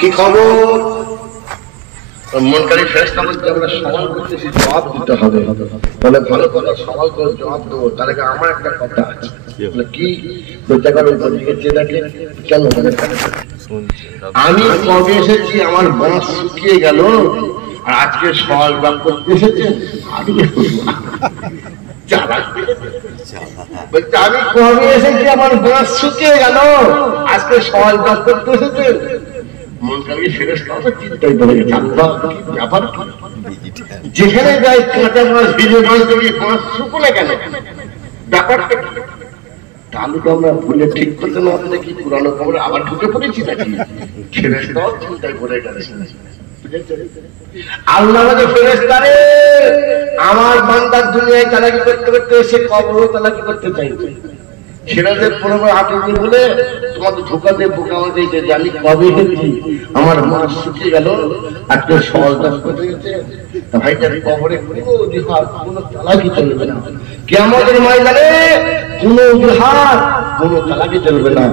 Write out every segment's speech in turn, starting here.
কি খবর? মনকারী ফেরেশতা বলতে আমরা সওয়াল করতেছি, জবাব দিতে হবে। বলে ভালো কথা, সওয়াল করে জবাব দেবো। তার আগে আমার একটা কথা আছে। কি কেন? আমি কবে এসেছি, আমার বাঁশ শুকিয়ে গেল, আর আজকে সওয়াল জবাব করতে এসেছে। আমি কবে এসেছি, আমার বাঁশ শুকিয়ে গেল, আজকে সওয়াল জবাব করতে এসেছে। যেখানে যাই কাঁচা মাছ ভিজে মাছ ধরি, মাছ শুকনো কেন? ব্যাপারটা তাহলে তো আমরা ভুলে ঠিক করতে না পারলে কি পুরানো খবরে আবার ঢুকে পড়েছি নাকি? ফেরেশতাও চিন্তায় পড়ে গেছে। আল্লাহ ফেরেশতা রে, আমার বান্দার দুনিয়ায় চালাকি করতে করতে এসে কবরও চালাকি করতে চাইছে। সেটা যে পুরোনো হাঁটুনি বলে তোমাদের ধোকাতে বোকা দিয়েছে যে আমি কবে এসেছি, আমার মাছ শুকিয়ে গেল, আজকে সওয়াল করতে গেছে। ভাইটার কবরে কোনো চালাকি চলবে না। কিয়ামতের ময়দানে কোনো অজুহাত, কোনো চালাকি চলবে না।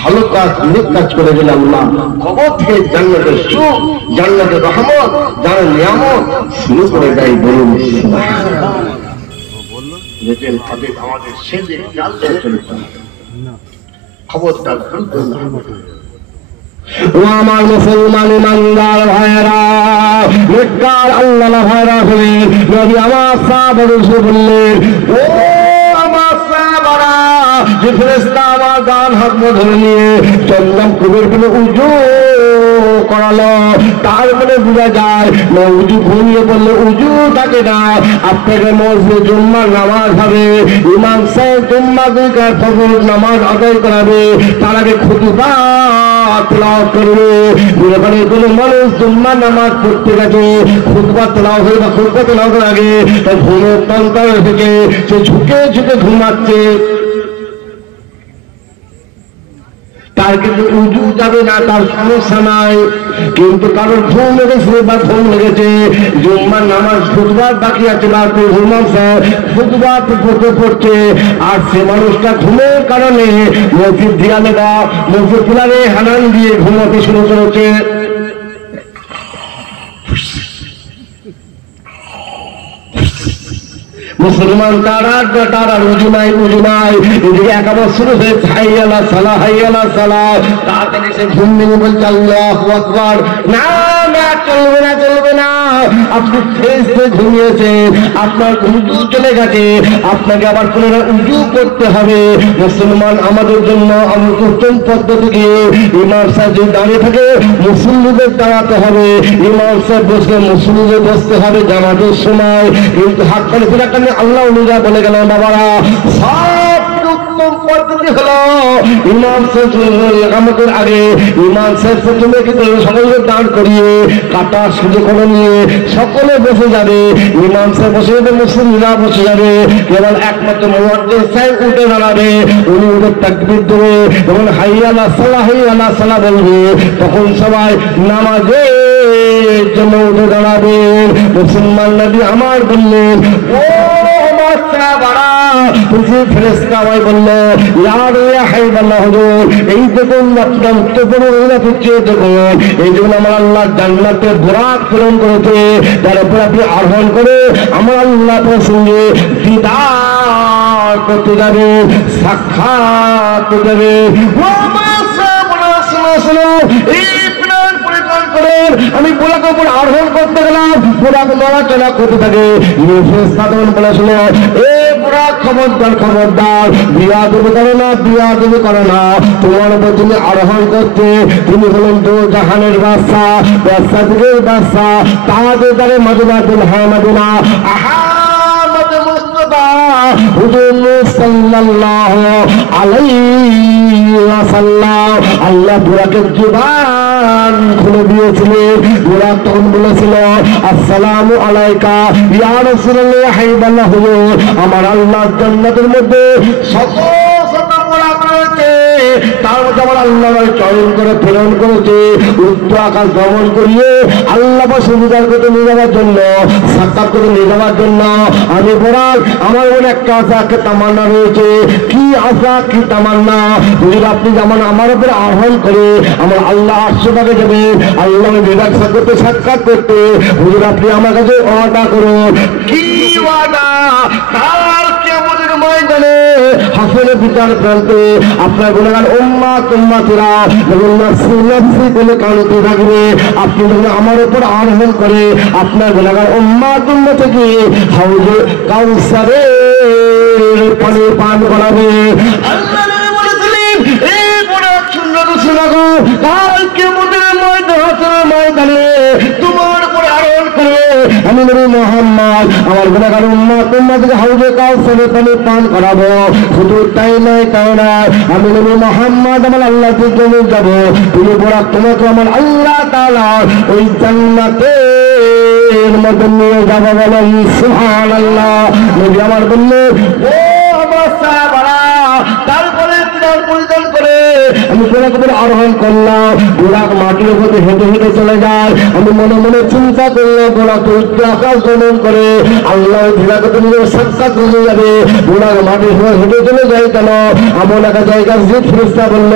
ভালো কাজ, নেক কাজ করে গেলে আল্লাহ কবর থেকে জান্নাতের সুখ, জান্নাতের রহমত, জানার নিয়ামত শুরু করে দেয়। বলুন আমাদের সেদিন জানতে চলতে খবরদার আমার মুসলমান ইমানদার ভাইরা, নেককার আল্লাহ ভাইরা হলেন। নবী আমার সাহাবা বললেন, ও আমার সাহাবারা, যে ফেরেশতা আমার ডান হাত ধরে নিয়ে চন্দন কুবের করে উজু করালো, তার মানে বোঝা যায় না উজু ঘুমিয়ে পড়লে উজু থাকে না। আপনাকে মসজিদে জুম্মার নামাজ হবে, ইমাম সাহেব জুম্মা দুইকার ফজর নামাজ আদায় করাবে, তার আগে খুতবা তেলাওয়াত করবে। যেখানে কোনো মানুষ জুম্মার নামাজ পড়তে গেছে, খুতবা তেলাওয়াত হয়ে বা খুতবা তেলাওয়াতের আগে তার ঘুমের তন্ত্র থেকে সে ঝুঁকে ঝুঁকে ঘুমাচ্ছে, তার কিন্তু উজু যাবে না, তার সমস্যা নাই। কিন্তু কারোর ঘুম লেগেছে বা ঘুম লেগেছে, জুম্মার নামাজ খুতবার বাকি আছে, বা ঘুমাচ্ছে, খুতবা পড়তে পড়ছে, আর সে মানুষটা ঘুমের কারণে মসজিদ দিয়ালে বা মসজিদ দিলারে হানান দিয়ে ঘুমাতে শুরু করেছে। মুসলমান তারা উজু নাই, এদিকে একাবার শুরু হয়েছে হাইয়ালা সালা, হাইয়ালা সালা, তাড়াতাড়ি সে ঘুম ভেঙে বলছে আল্লাহু আকবার। না না, চলবে না, চলবে না। আপনি ফেসে ঘুমিয়েছেন, আপনার উজু চলে গেছে, আপনাকে আবার পুনরায় উজু করতে হবে। মুসলমান আমাদের জন্য আমার উত্তম পদ্ধতিকে, ইমাম সাহেব যদি দাঁড়িয়ে থাকে মুসল্লিদের দাঁড়াতে হবে, ইমাম সাহেব বসলে মুসল্লিদের বসতে হবে জামাতের সময়। কিন্তু হাত কানে ফেরা কানে আল্লাহ নিজা বলে গেল, বাবারা সব উত্তম পদ্ধতি হলো ইমাম সাহেব আমাদের আগে ইমাম সাহেব প্রথমে কিন্তু সকলকে দাঁড় করিয়ে কাটা সুযোগ করে নিয়ে সকলে বসে যাবে। ইমাম সাহেব বসে যাবে, মুসলিমরা বসে যাবে, কেবল একমাত্র মুয়াজ্জিন সাহেব উঠে দাঁড়াবে। উনি উঠে তাকবীর দেবে, যখন হাইয়ালা সালাহ, হাইয়ালা সালাহ বলবে, তখন সবাই নামাজের জন্য উঠে দাঁড়াবে। মুসলমান নবী আমার বললেন, ও আমার সাহাবারা, ফেরেশতা ভাই বলল, ইয়ার হাবিবাল্লাহ হুজুর, এই দেখুন আপনার দেখুন, এই জন্য আমার আল্লাহ জান্নাতে বুরাক প্রেরণ করেছে, তার উপর আপনি আহ্বান করে আমার আল্লাহ সঙ্গে দিদার করতে যাবে, সাক্ষাৎ করতে যাবে। আমি বোলাকে উপর আরোহণ করতে গেলাম, বোলাক নড়াচড়া করতে থাকে। বলেছিল, এ বোলাক খবরদার, খবরদার, বিয়া দেবে করো না, বিয়া দেবে করো না। তোমার উপর তুমি আরোহণ করতে, তুমি হলেন তো জাহানের বাদশা, বাদশা থেকে বাদশা, তাদের দ্বারে মাদিনা দিন, হ্যাঁ মাদিনা, আহমদ মুস্তাফা হুজুর সাল্লাল্লাহু আলাইহি ওয়াসাল্লাম আল্লাহ বুরাকের জবান খুলে দিয়েছিলেন। বুরাক তখন বলেছিল, আসসালামু আলাইকা ইয়া রাসূলুল্লাহ, হাবিবাল্লাহ হুজুর, আমার আল্লাহ জান্নাতের মধ্যে শত শত বুরাক রয়েছে, তার মধ্যে আমার আল্লাহ চয়ন করে প্রেরণ করেছে উত্তর আকাশ ভ্রমণ করিয়ে আল্লাহ সুবিধার করতে নিয়ে যাওয়ার জন্য, সাক্ষাৎ করে নিয়ে যাওয়ার জন্য। আমি বলার আমার মনে একটা আশা, একটা তামান্না রয়েছে। কি আশা, কি তামান্না? হুজুর আপনি যেমন আমার উপরে আহ্বান করে আমার আল্লাহ 800 টাকা দেবে, আল্লাহ বিভাগ করতে সাক্ষাৎ করতে, হুজুর আপনি আমার কাছে ওয়াদা করুন। কি ওয়াদা? কাল কিয়ামতের ময়দানে হাসরের বিচার প্রান্তে আপনার গুণগান উম্মাত উম্মাতিরা যখন নাফসি নাফসি বলে কাঁদতে থাকবে, আপনি যখন আমার উপর আহ্বান করে আপনার গুণগান উম্মাত উম্মাত থেকে হাউজে কাউসারের পানি পান করাবে। আল্লাহ বলেছিলেন এই বড় সুন্দর শোনাগো, কাল কিয়ামতের ময়দানে তোমার উপর আহ্বান করে আমি নবী মুহাম্মদ আমার গুনাহগার উম্মত উম্মতকে হাউজে কাউসারের পানি পান করাবো। শুধু তাই নয়, আমি নবী মুহাম্মদ আমার আল্লাহকে জন্য যাব, তুমি বড় তোমাকে আমার আল্লাহ তাআলা ওই জান্নাতের মধ্যে নিয়ে যাবো। বলেন সুবহানাল্লাহ। নবী আমার বললেন ও অবস্থা বাড়া। তারপরে পরিধান করে আমি গোড়াকে আরোহণ করলাম, গোড়া মাটির উপর হেঁটে হেঁটে চলে যায়। আমি মনে মনে চিন্তা করলাম গোড়াকে উত্তর আকাশ ভ্রমণ করে আল্লাহ ঘোড়াকে নিজের সাক্ষাৎ নিয়ে যাবে। গোড়াকে মাটির উপর হেঁটে চলে যায় কেন? এমন একটা জায়গা যে ফেরেশতা বলল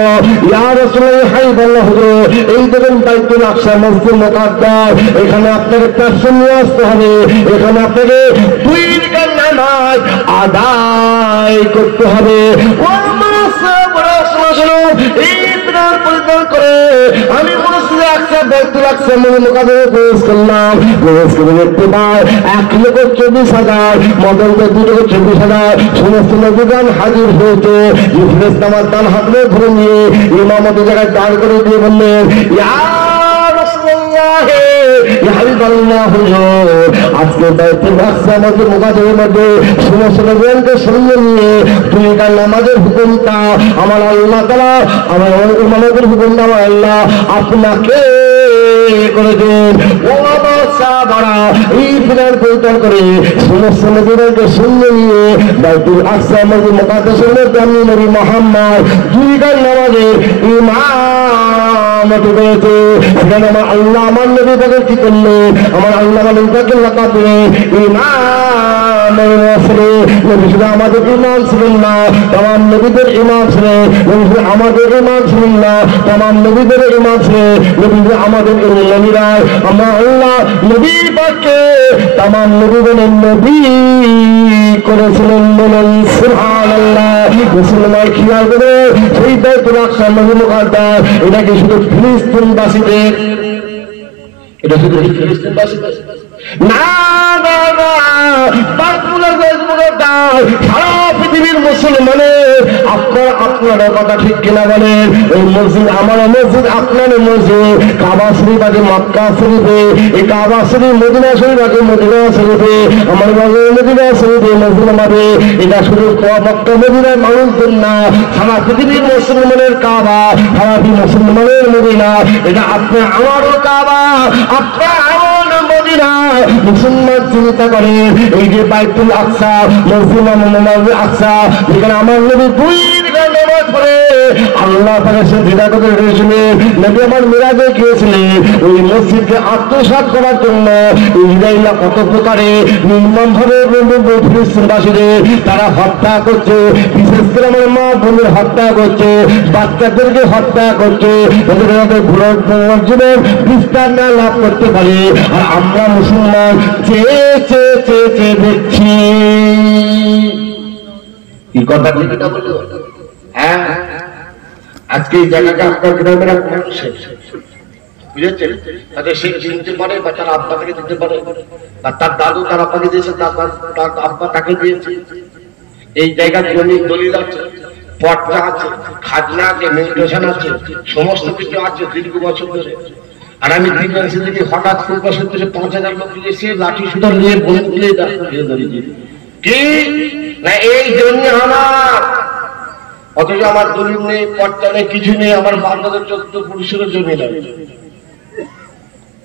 ইয়া রাসূলুল্লাহ, হাই বলল হুজুর এই দেখেন বাইতুল আকসা মসজিদ মুকাদ্দাস, এখানে আপনাকে তাফসীর নিয়ে আসতে হবে, এখানে আপনাকে 2 রাকাত নামাজ আদায় করতে হবে। আমি প্রবেশ করলাম, প্রবেশ করে দেখতে পাই 1,24,000 মদন 2,24,000 সমস্ত নবীগণ হাজির হয়েছে। আমার ডান হাতে ধরে নিয়ে ইমামতের জায়গায় দাঁড় করে দিয়ে বললেন আজকে বাইতুল আকসা মসজিদ মুকাদ্দাসের মধ্যে সমস্ত নবীগণকে সঙ্গে নিয়ে দুই রাকাত নামাজের হুকুমটা আমার আল্লাহ তাআলা, আমার ইমামতের হুকুমটা আমার আল্লাহ আপনাকে করেছেন। ও অবস্থা বাড়া এই ফিরার পরিত্যাগ করে সমস্ত নবীগণকে সঙ্গে নিয়ে বাইতুল আকসা মসজিদ মুকাদ্দাসের মধ্যে আমি নবী মুহাম্মদ দুই রাকাত নামাজের ইমামতি করেছে। সেখানে আমার আল্লাহ আমার নবী তাকে কি করলেন? আমার আল্লাহ তাকে লাকাব দিলেন ইমাম। নবী শুধু আমাদের ইমাম ছিলেন না, তামাম নবীদের ইমাম ছিলেন। নবী শুধু আমাদের ইমাম ছিলেন না, তামাম নবীদের ইমাম ছিলেন। নবী শুধু আমাদের নবীরা, আমরা আল্লাহ নবী পাককে তামাম নবীগণের নবী করেছিলেন। বলেন সুবহানাল্লাহ। মুসলমান খেয়াল করে সেই বাইতুল আকসা মসজিদ মুকাদ্দাস এটা কি শুধু ফিলিস্তিনবাসীদের? এটা শুধু ফিলিস্তিনবাসীদের না, সারা পৃথিবীর মুসলমানের। আপনারা কথা ঠিক কিনা বলেন? এই মসজিদ আমার মসজিদ, আপনার মসজিদ। কাবা শরীফ আছে মক্কা শরীফে, এই কাবা শরীফ মদিনা শরীফ আছে মদিনা শরীফে, আমার মদিনা শরীফে মসজিদ আমাদের। এটা শুধু মক্কা মদিনার মানুষদের না, সারা পৃথিবীর মুসলমানের কাবা, সারা মুসলমানের মদিনা। এটা আপনার আমারও কাবা, আপনার আমার মদিনা। মুসলমান চিন্তা করে এই যে বাইতুল আকসা মসজিদ আকসা, যেখানে আমার নবী 2 রাকাত নামাজ পড়ে আল্লাহ তাআলা সে দিদা করে রয়েছিলেন। নবী আমার মিরাজে গিয়েছিলেন ওই মসজিদকে আত্মসাৎ করার জন্য। ইসরায়েলরা কত প্রকারে নির্মম ভাবে ফিলিস্তিনবাসীদের তারা হত্যা করছে, বিশেষ করে আমার মা বোনের হত্যা করছে, বাচ্চাদেরকে হত্যা করছে, জীবন বিস্তার না লাভ করতে পারে। আর আমরা মুসলমান চেয়ে চেয়ে চেয়ে চেয়ে দেখছি। কি কথা ঠিকটা বললো? হ্যাঁ, আজকে এই জায়গাটা আপনার গ্রামের এক মানুষের, বুঝেছেন? তাদের সে চিনতে পারে বা তার আব্বা তাকে দিতে পারে, বা তার দাদু তার আব্বাকে দিয়েছে, তার আব্বা তাকে দিয়েছে। এই জায়গার জমি দলিল আছে, পট্টা আছে, খাজনা আছে, মিউটেশন আছে, সমস্ত কিছু আছে দীর্ঘ বছর ধরে। আর আমি দিনবাসী থেকে হঠাৎ খুব বছর ধরে 5,000 লোক এসে লাঠি সুতার নিয়ে বলে দিলে কি না এই জমি আমার, অথচ আমার দলিল নেই, পট্টা নেই, কিছু নেই। আমার বাপ দাদার 14 পুরুষের জমি নাই,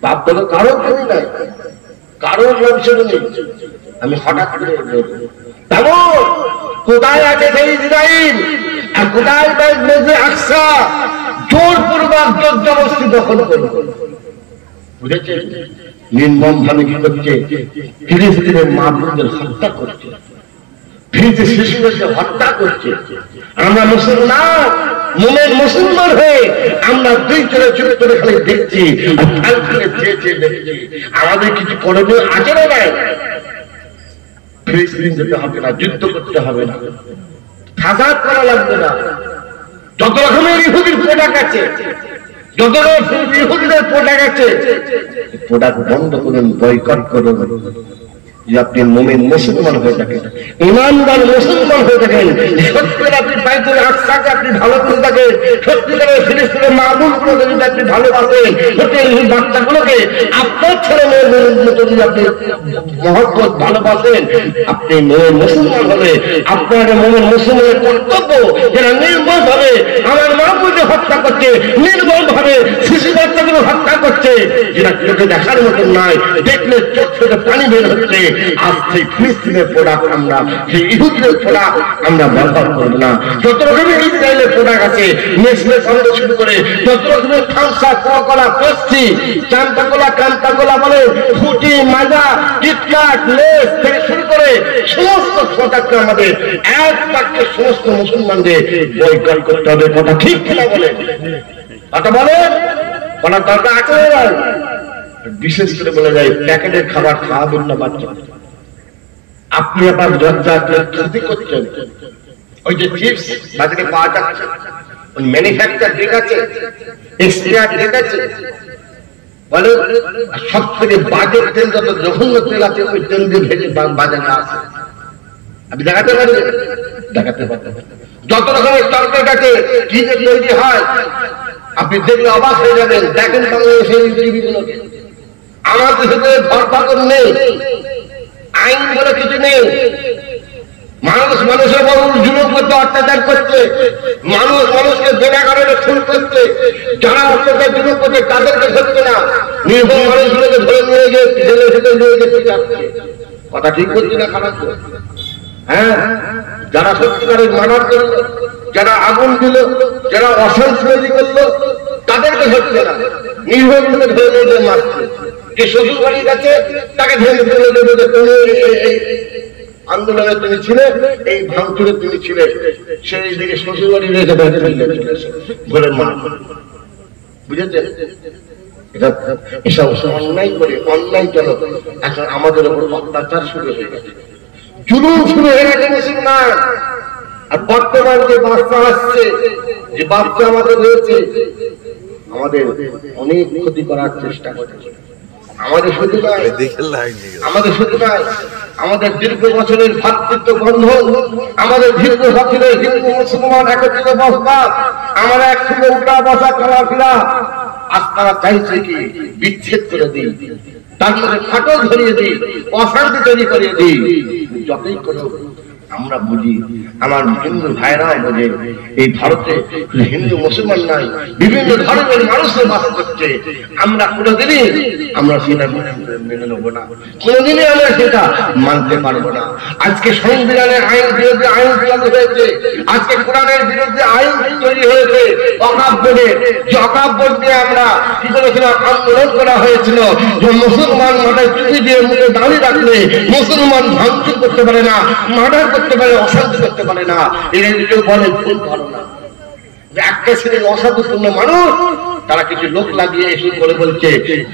বাপ দাদা কারো জমি নাই, কারো জমি নেই। আমি হঠাৎ করে কোথায় আছে সেই ইসরাইল? আর কোথায় মসজিদে আকসা জোরপূর্বক জবরদস্তি দখল করল। বুঝেছে? নির্মম ভাবে কি করছে? ফিলিস্তিনের মা বোনদের হত্যা করছে, ফিলিস্তিন শিশুদেরকে হত্যা করছে। আমরা মুসলমান, মুমিন মুসলমান হয়ে আমরা দুই চলে চুপ করে খালি দেখছি আর ঠাল থেকে চেয়ে চেয়ে দেখছি। আমাদের কিছু করণীয় আছে না? নাই। ফিলিস্তিন যেতে হবে না, যুদ্ধ করতে হবে না, ফাসাদ করা লাগবে না। যত রকমের ইহুদির প্রোডাক্ট আছে, যত রকম ইহুদিদের প্রোডাক্ট আছে, প্রোডাক্ট বন্ধ করুন, বয়কট করুন। যে আপনি মুমিন মুসলমান হয়ে থাকেন, ইমানদার মুসলমান হয়ে থাকেন, সত্যিকার আপনি বাইতুল আকসাকে আপনি ভালো করে থাকেন, সত্যিকারের ফিলিস্তিনের মাহবুবগুলোকে যদি আপনি ভালোবাসেন, সত্যি বাচ্চাগুলোকে আপনার ছেলে মেয়ের মতো যদি আপনি মহব্বত ভালোবাসেন, আপনি মুমিন মুসলমান হলে আপনার মুমিন মুসলমানের কর্তব্য যারা নির্মম ভাবে আমার মাহবুবকে হত্যা করছে, নির্মম ভাবে শিশু বাচ্চাগুলো হত্যা করছে, যেটা চোখে দেখার মতন নয়, দেখলে চোখ থেকে পানি বের হচ্ছে। আজ সেই ফিলিস্তিনের প্রোডাক্ট আমরা, সেই ইহুদিদের প্রোডাক্ট আমরা ব্যবহার করবো না। যত রকমের ইসরায়েলের প্রোডাক্ট আছে, নেসলে বন্ধ শুরু করে যত রকমের থামসা, কোকা-কোলা, পেপসি, চান্তা-কোলা, কান্তা-কোলা বলে, ফুটি, মাজা, কিটক্যাট, লেস থেকে শুরু করে সমস্ত প্রোডাক্ট আমাদের এক বাক্যে সমস্ত মুসলমানদের বয়কট করতে হবে। কথা ঠিক কিনা বলে? কথা বলে বলার দরকার আছে। বিশেষ করে বলে যায় প্যাকেটের খাবার খাওয়াবেন না বাচ্চা। আপনি আবার ক্ষতি করছেন। ওই যে চিপস বাজারে পাওয়া যাচ্ছে, ওই ম্যানুফ্যাকচার ডেট আছে, এক্সপায়ার ডেট আছে, বলে সব থেকে বাজে তেল, যত জঘন্য তেল আছে ওই তেল দিয়ে ভেজে বাজারে আসে। আপনি দেখাতে পারবেন? দেখাতে পারবেন। যত রকমের তরকারি আছে কি যে তৈরি হয় আপনি দেখলে অবাক হয়ে যাবেন। দেখেন বাংলাদেশের টিভিগুলোকে, আমাদের সাথে ধরপাকড় নেই, আইন বলে কিছু নেই। মানুষ মানুষের বড় জুলুম করতে, অত্যাচার করছে, মানুষ মানুষকে বিনা কারণে খুন করছে। যারা অত্যাচার জুলুম করছে তাদেরকে ধরছে না, নির্ভর মানুষগুলোকে ধরে নিয়ে গিয়ে জেলে থেকে নিয়ে যেতে যাচ্ছে। কথা ঠিক করছি না? খারাপ করে? হ্যাঁ, যারা সত্যিকারের মার্ডার করলো, যারা আগুন দিল, যারা অশান্তি তৈরি করলো, তাদেরকে ধরছে না, নির্ভরগুলোকে ধরে নিয়ে গিয়ে মারছে। যে শ্বশুর বাড়ির কাছে তাকে ধরে ফেলে দেবে যে তুমি এই আন্দোলনে তুমি ছিলে, এই ভাঙচুরে তুমি ছিলে, সেই দিকে শ্বশুর বাড়ি রেখে ধরে মার। বুঝেছে? এসব অন্যায় করে, অন্যায় কেন এখন আমাদের উপর অত্যাচার শুরু হয়ে গেছে, জুলুম শুরু হয়ে গেছে মুসলমান। আর বর্তমান যে বাচ্চা আসছে, যে বাচ্চা আমাদের রয়েছে, আমাদের অনেক ক্ষতি করার চেষ্টা করছে। আমাদের শুধু নয়, আমাদের দীর্ঘ বছরের ভ্রাতৃত্ব বন্ধন, আমাদের দীর্ঘ বছরের হিন্দু মুসলমান একত্রিত অবস্থা, আমরা একসঙ্গে উঠা বসা চলাফেরা, আজ তারা চাইছে কি বিচ্ছেদ করে দিই, তার মধ্যে ফাটল ধরিয়ে দিই, অশান্তি তৈরি করিয়ে দিই। যতই করো আমরা বুঝি, আমার হিন্দু ভাইরাও বোঝে, এই ভারতে হিন্দু মুসলমান নাই, বিভিন্ন ধর্মের মানুষের বাস করছে। আমরা কোনোদিনই আমরা সেটা মেনে নেবো না, কোনোদিনই আমরা সেটা মানতে পারবো না। আজকে সংবিধানের আইন বিরোধী আইন চালু হয়েছে, আজকে কোরআনের বিরুদ্ধে আইন তৈরি হয়েছে, ওয়াকফ বোর্ডের, যে ওয়াকফ বোর্ড দিয়ে আমরা কি করেছিলাম, আন্দোলন করা হয়েছিল যে মুসলমান মাথায় চুপি দিয়ে মুখে দাঁড়িয়ে রাখলে মুসলমান ভাঙচুর করতে পারে না, মার্ডার করতে পারে, অশান্তি করতে পারে না। এরা কেউ বলে ভুল ভালো না, একটা শ্রেণীর অসাধুপূর্ণ মানুষ তারা কিছু লোক লাগিয়ে এসে করে বলছে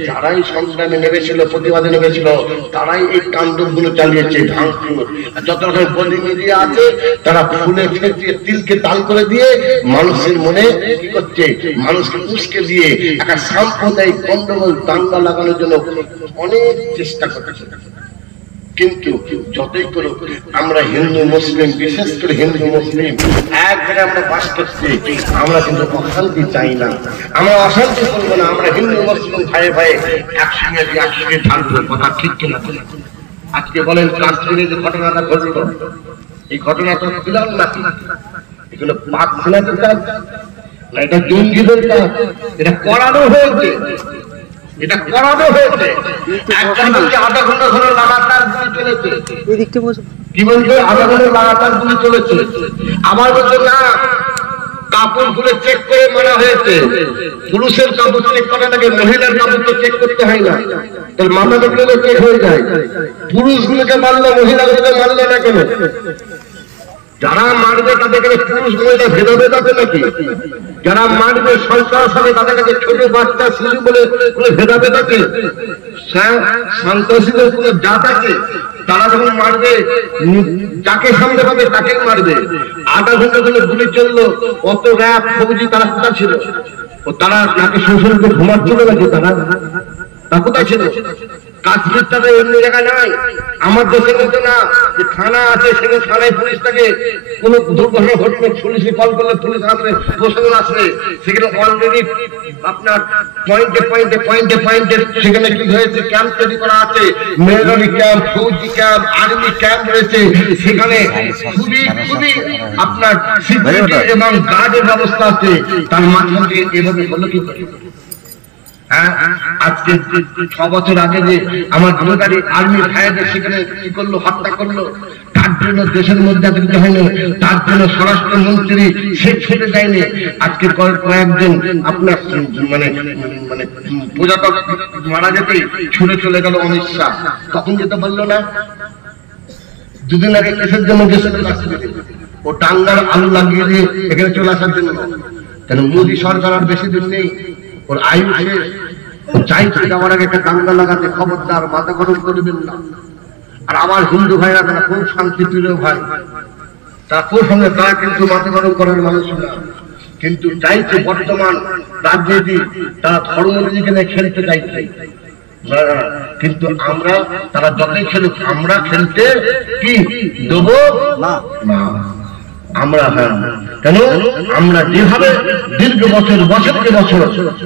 যারাই সংগ্রামে নেমেছিল, প্রতিবাদে নেমেছিল, তারাই এই কাণ্ডব গুলো চালিয়েছে, ভাঙচুর। যত রকম বলি মিডিয়া আছে তারা ফুলে ফেঁচিয়ে তিলকে তাল করে দিয়ে মানুষের মনে কি করছে, মানুষকে উস্কে দিয়ে একটা সাম্প্রদায়িক গন্ডগোল দাঙ্গা লাগানোর জন্য অনেক চেষ্টা করছে। কিন্তু যতই করুক আমরা হিন্দু মুসলিম, বিশেষ করে হিন্দু মুসলিম এক জায়গায় আমরা বাস করছি, আমরা কিন্তু অশান্তি চাই না, আমরা অশান্তি করবো না। আমরা হিন্দু মুসলিম ভাই ভাই একসঙ্গে থাকবো। কথা ঠিক কিনা? আজকে বলেন কাশ্মীরে যে ঘটনাটা ঘটলো, এই ঘটনাটা ছিলাম নাকি? এগুলো পাক সেনাদের কাজ না, এটা জঙ্গিদের কাজ, এটা করানো হয়েছে, এটা করানো হয়েছে। আধা ঘন্টা ধরে লাগাতার গুলি চলেছে, কি বলছে? আধা ঘন্টা লাগাতার গুলি চলেছে। আমার বলছে না, কাপড় গুলো চেক করে মারা হয়েছে। পুরুষের কাপড় চেক করা লাগে, মহিলার কাপড় তো চেক করতে হয় না, তাহলে মাথাটা গুলো চেক হয়ে যায়। পুরুষগুলোকে মারলো, মহিলাগুলোকে মারলো না কেন? যারা মারবে তাদের কাছে পুরুষ মহিলা ভেদাভেদ আছে নাকি? যারা মারবে সন্ত্রাস হবে তাদের কাছে ছোট বাচ্চা শিশু বলে কোনো ভেদাভেদ আছে? সন্ত্রাসীদের কোনো জাত আছে? তারা যখন মারবে যাকে সামনে পাবে তাকেই মারবে। আধা ঘন্টা ধরে গুলি চললো, অত র্যাব ফৌজি তারা কোথায় ছিল? ও তারা নাকি শ্বশুরকে ঘুমাচ্ছিল নাকি? তারা কোথায় ছিল? কাশ্মীর তাদের এমনি জায়গা নাই, আমার দেশের মধ্যে না যে থানা আছে, সেখানে থানায় পুলিশ থাকে। কোন দুর্ঘটনা ঘটলে পুলিশে কল করলে পুলিশ আসবে, প্রশাসন আসবে। সেখানে অলরেডি আপনার পয়েন্টে পয়েন্টে পয়েন্টে পয়েন্টে সেখানে কি হয়েছে, ক্যাম্প তৈরি করা আছে, মিলিটারি ক্যাম্প, ফৌজি ক্যাম্প, আর্মি ক্যাম্প রয়েছে। সেখানে খুবই খুবই আপনার সিকিউরিটি এবং গার্ডের ব্যবস্থা আছে। তার মাধ্যম দিয়ে এভাবে হলো কি করে? আজকে 6 বছর আগে যে আমার গুণগাড়ি আর্মি ভাইদের সেখানে কি করলো, হত্যা করলো, তার জন্য দেশের মধ্যে কিছু হয়নি, তার জন্য স্বরাষ্ট্রমন্ত্রী সে ছুটে যায়নি। আজকে কয়েকজন আপনার মানে মানে প্রজাতক মারা যেতে ছুটে চলে গেল অমিত শাহ, তখন যেতে বললো না? দুদিন আগে কেসের জন্য গেছিল কাশ্মীরে, ও টাঙ্গার আলু লাগিয়ে দিয়ে এখানে চলে আসার জন্য। কেন মোদী সরকার আর বেশি দিন নেই, ওর আয়ু শেষ। চাইছে যাওয়ার আগে একটা দাঙ্গা লাগাতে, খবরদার মাথা গরম করবেন না। আর আমার হিন্দু ভাইরা তারা খুব শান্তিপ্রিয় ভাই, তারা খুব সঙ্গে, তারা কিন্তু মাথা গরম করার মানুষ না। কিন্তু চাইছে বর্তমান রাজনীতি তারা ধর্মনীতিকে নিয়ে খেলতে চাইছে, কিন্তু আমরা তারা যতই খেলুক আমরা খেলতে কি দেবো না। আমরা কেন আমরা যেভাবে দীর্ঘ বছর বছরকে বছর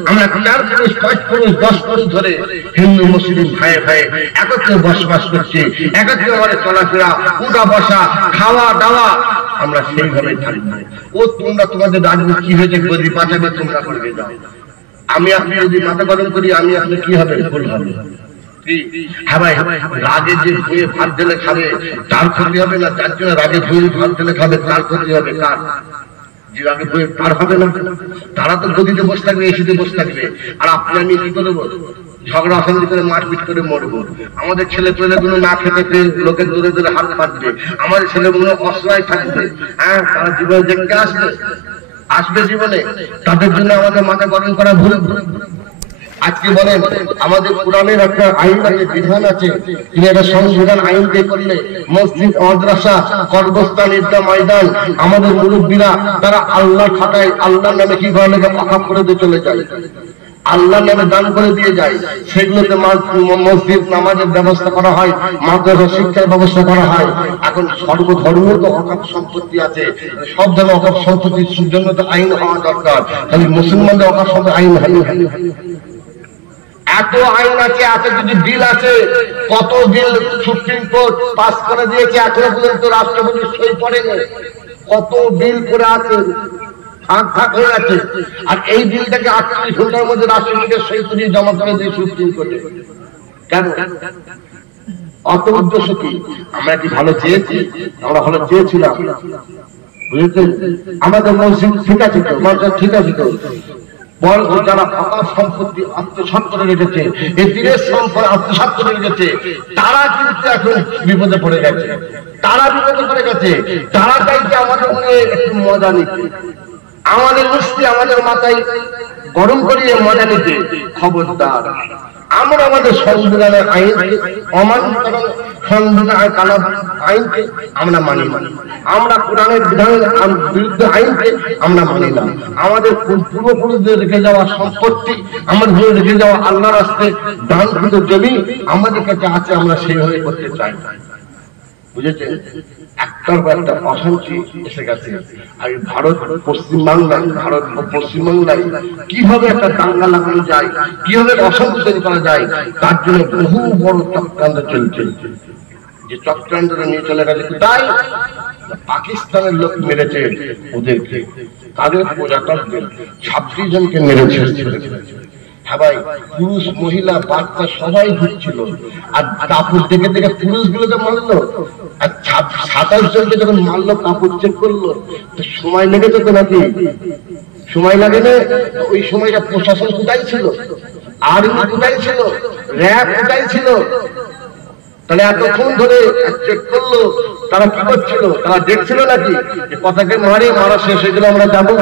আমরা 4 পুরুষ 5 পুরুষ 10 পুরুষ ধরে হিন্দু মুসলিম ভাই ভাই একত্রে বসবাস করছি, একত্রে আমাদের চলাফেরা, উঠা বসা, খাওয়া দাওয়া, আমরা সেইভাবে থাকবো। ও তোমরা তোমাদের রাজনীতি কি হয়েছে গদি পাচাবে তোমরা করবে যাও। আমি আপনি যদি মাথা গরম করি, আমি আপনি কি হবে? ভুল হবে। হ্যাঁ ভাই, রাগে যে ভুয়ে ভাত ঢেলে খাবে তার ক্ষতি হবে না? যার জন্য রাগে ভুয়ে ভাত ঢেলে খাবে তার ক্ষতি হবে। কার? যে রাগে ভুয়ে তার হবে না। তারা তো গদিতে বসে থাকবে, এসিতে বসে থাকবে, আর আপনি আমি কি করবো? ঝগড়া অশান্তি করে মারপিট করে মরবো। আমাদের ছেলে পেলেগুলো না খেতে পেয়ে লোকের দূরে দূরে হাত পাতবে, আমাদের ছেলেগুলো অসহায় থাকবে। হ্যাঁ, তারা জীবনে দেখতে আসবে জীবনে, তাদের জন্য আমাদের মাথা গরম করা ভুল। আজকে বলেন আমাদের কোরআনের একটা আইন আছে, বিধান আছে, তিনি একটা সংবিধান আইন দিয়ে করলে মসজিদ, মাদ্রাসা, কর্মস্থান, ঈদগাহ ময়দান, আমাদের মুরব্বীরা তারা আল্লাহ খাটায়, আল্লাহর নামে কি করে অকাপ করে দিয়ে চলে যায়, আল্লাহর নামে দান করে দিয়ে যায়। সেগুলোতে মসজিদ নামাজের ব্যবস্থা করা হয়, মাদ্রাসা শিক্ষার ব্যবস্থা করা হয়। এখন সর্বধর্মের তো অকাপ সম্পত্তি আছে, সব ধরনের অকাপ সম্পত্তির জন্য তো আইন হওয়া দরকার। তাহলে মুসলমানদের অকাপ সম্পত্তি আইন এত আইন আছে, এত যদি বিল আছে, কত বিল সুপ্রিম কোর্ট পাস করে দিয়েছে, এখনো পর্যন্ত রাষ্ট্রপতি সই করেনি। কত বিল করে আছে, ফাঁক হয়ে আছে। আর এই বিলটাকে 48 ঘন্টার মধ্যে রাষ্ট্রপতিকে সই করিয়ে জমা করে দিয়ে সুপ্রিম কোর্টে। কেন? অত উদ্দেশ্য কি? আমরা কি ভালো চেয়েছি? আমরা ভালো চেয়েছিলাম, বুঝেছেন? আমাদের মসজিদ ঠিক আছে তো, মাদ্রাসা ঠিক আছে তো, যারা অকাপ সম্পত্তি আত্মসাৎ করে রেখেছে, এই দেশের সম্পদ আত্মসাৎ করে রেখেছে, তারা কিন্তু এখন বিপদে পড়ে গেছে, তারা বিপদে পড়ে গেছে। তারা চাইছে আমাদের মনে একটু মজা নিতে, আমাদের মুষ্টি আমাদের মাথায় গরম করিয়ে মজা নিতে। খবরদার, আমরা আমাদের সংবিধানের আইনকে অমান্য করার, সংবিধানের কালাম আইনকে আমরা মানি না। আমরা কোরআনের বিধানের বিরুদ্ধে আইনকে আমরা মানি না। আমাদের পূর্বপুরুষদের রেখে যাওয়া সম্পত্তি, আমাদের রেখে যাওয়া আল্লাহর রাস্তায় দানকৃত জমি আমাদের কাছে আছে, আমরা সেইভাবে করতে চাই। বুঝেছেন? একটার পর একটা অশান্তি এসে গেছে। আর ভারত পশ্চিমবাংলায়, ভারত পশ্চিমবাংলায় কিভাবে একটা দাঙ্গা লাগানো যায়, কিভাবে অশান্তি তৈরি করা যায়, তার জন্য বহু বড় চক্রান্ত চলছে। যে চক্রান্তটা নিয়ে চলে গেছে কোথায়? পাকিস্তানের লোক মেরেছে ওদেরকে, তাদের প্রজাতকদের 26 জনকে মেরেছে। হ্যাঁ ভাই, পুরুষ মহিলা বাচ্চা সবাই ঘুরছিল, আর তারপর দেখে দেখে পুরুষগুলোকে মারলো, আর 27 জনকে যখন মারলো, কাপড় চেক করলো, তো সময় লেগেছে তো নাকি? সময় লাগে না? ওই সময়টা প্রশাসন কোথায় ছিল, আর্মি কোথায় ছিল, র্যাব কোথায় ছিল? তাহলে এতক্ষণ ধরে চেক করলো, তারা কি করছিল? তারা দেখছিল নাকি কথাকে মারা শেষ হয়ে গেলে আমরা যাবো?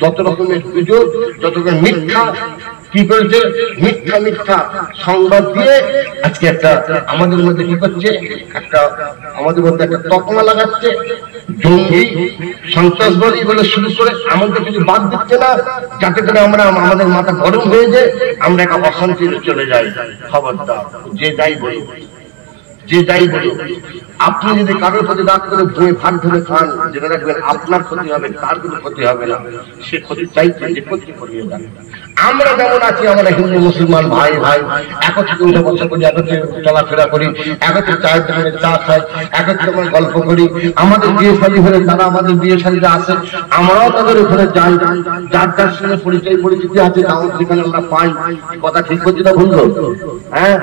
যত রকমের গুজব, যত রকমের মিথ্যা কি করেছে, মিথ্যা সংবাদ দিয়ে আজকে একটা আমাদের মধ্যে কি করছে, একটা আমাদের মধ্যে একটা তকমা লাগাচ্ছে, জঙ্গি সন্ত্রাসবাদী বলে শুরু করে আমাদের কিছু বাদ দিচ্ছে না, যাতে করে আমরা আমাদের মাথা গরম হয়ে যায়, আমরা একটা অশান্তিতে চলে যাই। খবরদার, যে যাই বলি, যে যাই বলি, আপনি যদি কারোর প্রতি রাগ করে ভুঁয়ে ভাগ ধরে খান, যেটা রাখবেন আপনার ক্ষতি হবে, তার কোনো ক্ষতি হবে না। সে ক্ষতি চাইছে, যে ক্ষতি করিয়ে দেন। আমরা যেমন আছি, আমরা হিন্দু মুসলমান ভাই ভাই একত্রে উঠে বসা করি, একত্রে চলাফেরা করি, একত্রে চায়ের দোকানে চা খাই, একত্রে আমরা গল্প করি। আমাদের বিয়ে শাদী হলে তারা আমাদের বিয়ে শাদীতে আসে, আমরাও তাদের ওখানে যাই, যার যার সঙ্গে পরিচয় পরিচিতি আছে তাদের সেখানে আমরা পাই। কথা ঠিক করছি না ভুল? হ্যাঁ,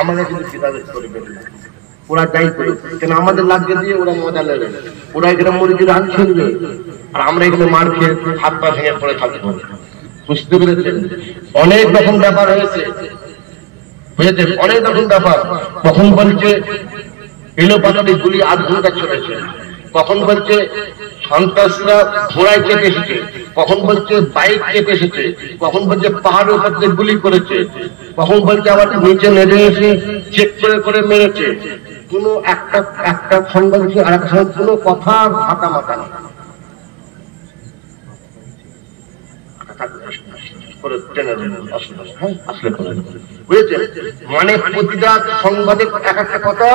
আমরা কিন্তু ভেদাভেদ করবেন না। ওরা যাই করে, কেন আমাদের লাগবে দিয়ে ওরা মজা নেবে, ওরা এখানে মুরগির হাত ছিনবে, আর আমরা এখানে মার খেয়ে হাত পা ভেঙে পড়ে থাকবো। বুঝতে পেরেছেন? অনেক রকম ব্যাপার হয়েছে, অনেক রকম ব্যাপার। কখন বলছে এলো পাতালি গুলি 8 ঘন্টা চলেছে, কখন বলছে সন্ত্রাসরা ঘোড়ায় চেপে এসেছে, কখন বলছে বাইক চেপে এসেছে, কখন বলছে পাহাড়ের উপর দিয়ে গুলি করেছে, কখন বলছে আবার নিচে নেমে এসে চেক করে করে মেরেছে। কোনো একটা সংবাদ আর একটা কোনো কথা হাতা মাথা না মানে প্রতিটা সংবাদে এক একটা কথা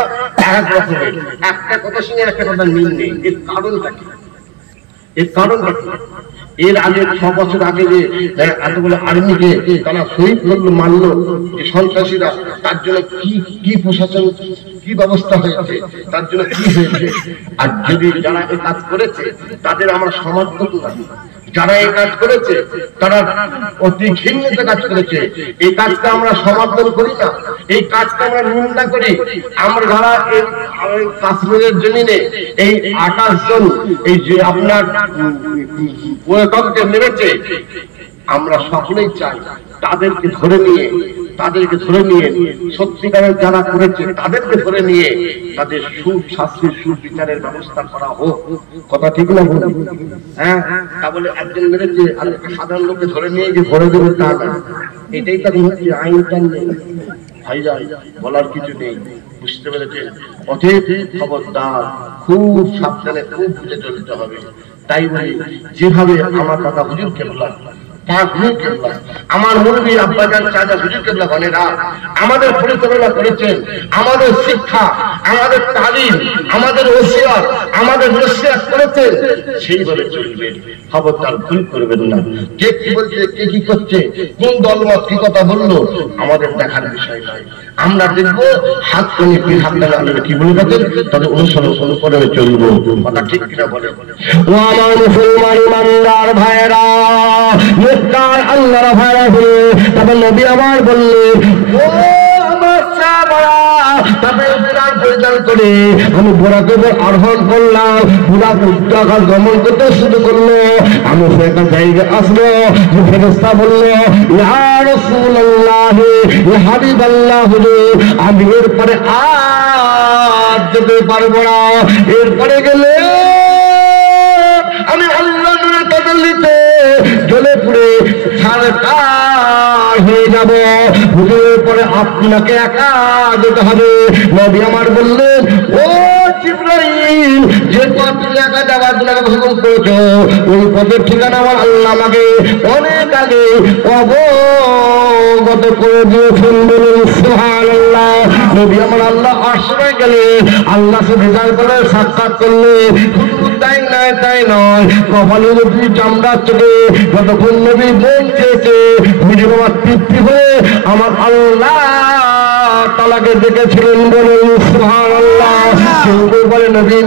এক রকমের, একটা কথার সঙ্গে একটা কথা মিল নেই। এর কারণটা কি? এর কারণটা কি? এর আগে 6 বছর আগে যে এতগুলো আর্মিকে তারা শহীদ করলো, মারলো যে সন্ত্রাসীরা, তার জন্য কি প্রশাসন কি ব্যবস্থা হয়েছে, তার জন্য কি হয়েছে? আর যদি যারা এই কাজ করেছে তাদের আমরা সমর্থন করি, যারা এই কাজ করেছে তারা অতি ঘৃণ্যতে কাজ করেছে, এই কাজটা আমরা সমর্থন করি না, এই কাজটা আমরা নিন্দা করি। আমরা যারা এই কাশ্মীরের জমিনে এই 28 জন এই যে আপনার মেরেছে, আমরা সকলেই চাই তাদেরকে ধরে নিয়ে সত্যিকারের যারা করেছে তাদেরকে ধরে নিয়ে তাদের সুশাস্তির সুবিচারের ব্যবস্থা করা হোক। কথা ঠিক না ভুল? হ্যাঁ, তা বলে একজন মেরেছে আর সাধারণ লোককে ধরে নিয়ে যে ভরে দেবে তা না, এটাই তাদের হচ্ছে আইনটা নেই। ভাই যাই বলার কিছু নেই, বুঝতে পেরেছেন? অতএব খবরদার, খুব সাবধানে, খুব বুঝে চলতে হবে। তাই বলি, যেভাবে আমার কথা হুজুর কেবলা, আমার মুরব্বী আব্বাজান চাচা হুজুর কেবলা গণেরা আমাদের পরিচালনা করেছেন, আমাদের শিক্ষা, আমাদের তালিম, আমাদের ওসিয়ত, আমাদের নসিহত করেছেন, সেইভাবে চলবেন। খবরদার ভুল করবেন না। কে কি বলছে, কে কি করছে, কোন দলমত কি কথা বললো, আমাদের দেখার বিষয় নয়। আমরা দেখবো হাত করে কি হাত লাগালে কি বলে গেছেন, তাদের অনুসরণে চলবো। কথা ঠিক কিনা বলে? ও আমার মুসলমান ইমানদার ভাইয়েরা, মুক্তার আল্লাহর ভাইরা হয়ে তবে নবী আমার বললেন, ও আমার সাহাবারা, তবে বিরাট পরিধান করে আমি বোরাকে আরোহণ করলাম, বুড়াক উত্তরাকাশ গমন করতে শুরু করলো। আমি সে একটা জায়গায় আসলো, ফেরেশতা বললো, ইয়া রাসূলুল্লাহ, ইয়া হাবিবাল্লাহ, আমি এরপরে আর যেতে পারবো না, এরপরে গেলে আমি আল্লাহ নূরের তাজাল্লিতে জ্বলে পুড়ে ছারখার হয়ে যাব। হুজুরের পরে আপনাকে একা যেতে হবে। নবী আমার বললেন, ও জিবরাইল, যে পথ তুমি একা যাওয়ার জন্য হুকুম করেছো, ওই পথের ঠিকানা আমার আল্লাহ আমাকে অনেক আগে অবগত করে দিয়েছেন। বলুন সুবহানাল্লাহ। নবী আমার আল্লাহ আশ্রয় গেলেন, আল্লাহ সে ভেজাল করে সাক্ষাৎ করলেন। তাই নয়, কপালের উপর চামড়ার চোখে যতক্ষণ নবী মন চেয়েছে, নিজে বাবা তৃপ্তি হয়ে আমার আল্লাহ তালাকে দেখেছিলেন। বলেন সুবহানাল্লাহ। কেউ কেউ বলে নবী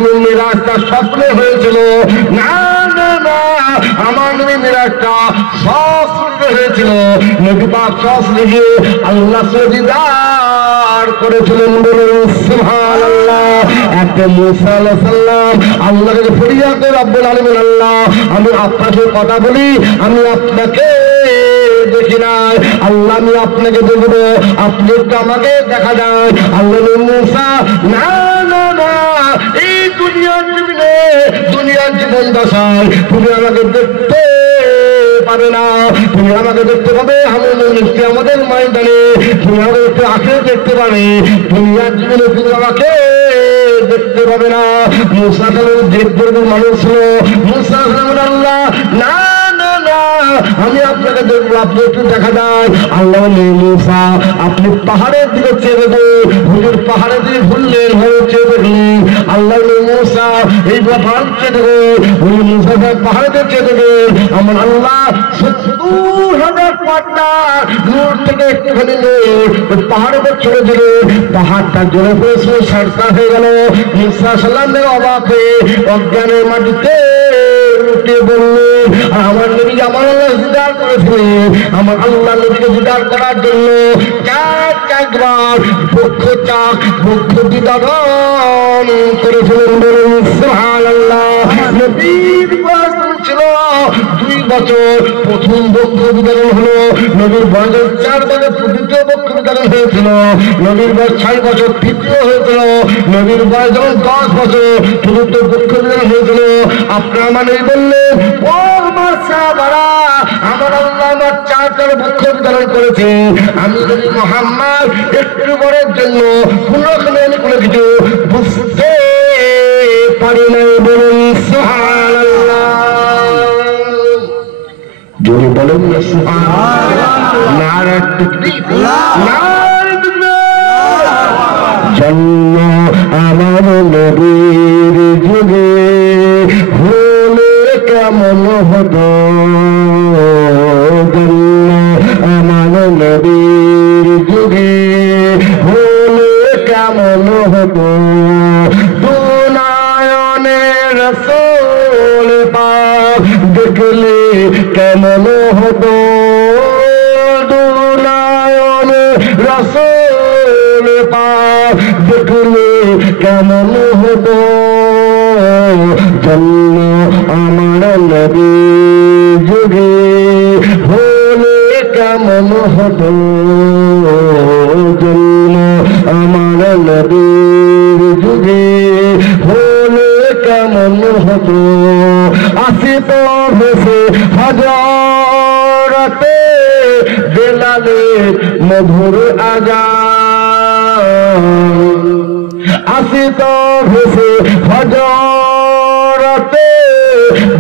রাস্তা স্বপ্নে হয়েছিল, না না না, আমার নবী মিরাজটা সব হয়েছিল, নবী পাক সব লিখে আল্লাহ দিদার করেছিলেন। বলুন সুবহানাল্লাহ। একটা মুসা আলাইহিস সালাম আল্লাহকে ফরিয়াদ করে রব্বুল আলামিন, আল্লাহ আমি আপনাকে কথা বলি, আমি আপনাকে দেখি না, আল্লাহ আমি আপনাকে দেখবো, আপনি একটু আমাকে দেখা যায়। আল্লাহ মুসা না না না, এই দুনিয়ার জীবনে দুনিয়ার জীবন দশায় তুমি আমাকে দেখতে পাবে না, তুমি আমাকে দেখতে পাবে আমাদের ময়দানে, তুমি আমাকে একটু আখেরে দেখতে পাবে, দুনিয়ার জীবনে তুমি আমাকে দেখতে পাবে না। মুসা সালামের দেখতে মানুষ ছিল, মুসা সালামের আল্লাহ না না না আমি আপনাকে দেখবো, আপনি একটু দেখা যায়। আল্লাহ মুসা আপনি পাহাড়ের দিকে চেয়ে দেখুন, হুজুর পাহাড়ের দিকে ভুললেন হয়ে চেয়ে দেখলেন। আল্লাহ মুসা এই পাহাড় চেয়ে দেখুন, মুসা পাহাড়ের দিকে চেয়ে দেখুন, আমার আল্লাহ ৭০,০০০ পাটনা দূর থেকে একটুখানি পাহাড়ের উপর চলে দিল, পাহাড়টা জলে পড়েছিল, সরকার হয়ে গেল। মুসা সালামের অবাক হয়ে অজ্ঞানের মাটিতে উঠে বললেন, আমার নবী আমার আল্লাহ জিদার করেছিলেন, আমার আল্লাহ নবীকে জিদার করার জন্য একবার বক্ষ চাক বক্ষ বিদারণ করেছিলেন। বলুন সুবহানাল্লাহ। নবীর বয়স ছিল 2 বছর, প্রথম বক্ষ বিদারণ হলো। নবীর বয়স 4 বছর দ্বিতীয় বক্ষ বিদারণ হয়েছিল। নবীর বয়স 6 বছর তৃতীয় হয়েছিল। নবীর বয়স যখন 10 বছর চতুর্থ বক্ষ বিদারণ হয়েছিল। আপনার মানে বললেন ও আমার সাহাবারা, আমার আল্লাহ আমার 4 বক্ষ বিদারণ করেছে, আমি নবী মুহাম্মদ একটু বড়ের জন্য কোনখানে আমি কোনো কিছু বুঝতে পারি নাই। বলুন সুবহানাল্লাহ। যদি বলেন না সুবহানাল্লাহ, নারে তাকবীর, নারে তাকবীর। জন্ম আমার নবীর যুগে হলে কেমন হতো, জন্ম আমার নবীর যুগে হলে কেমন হতো, দুনায়নে রাসূল পাক দেখলে কেমন হতো, দুনায়নে রাসূল পাক দেখলে কেমন হতো, জন্ম আমার নবীর যুগে হলে কেমন হতো, জন্ম আমার নবীর যুগে হলে কেমন হতো। আসিত ভেসে হযরতে বেলালের মধুর আযান, আসিত ভেসে হযরতে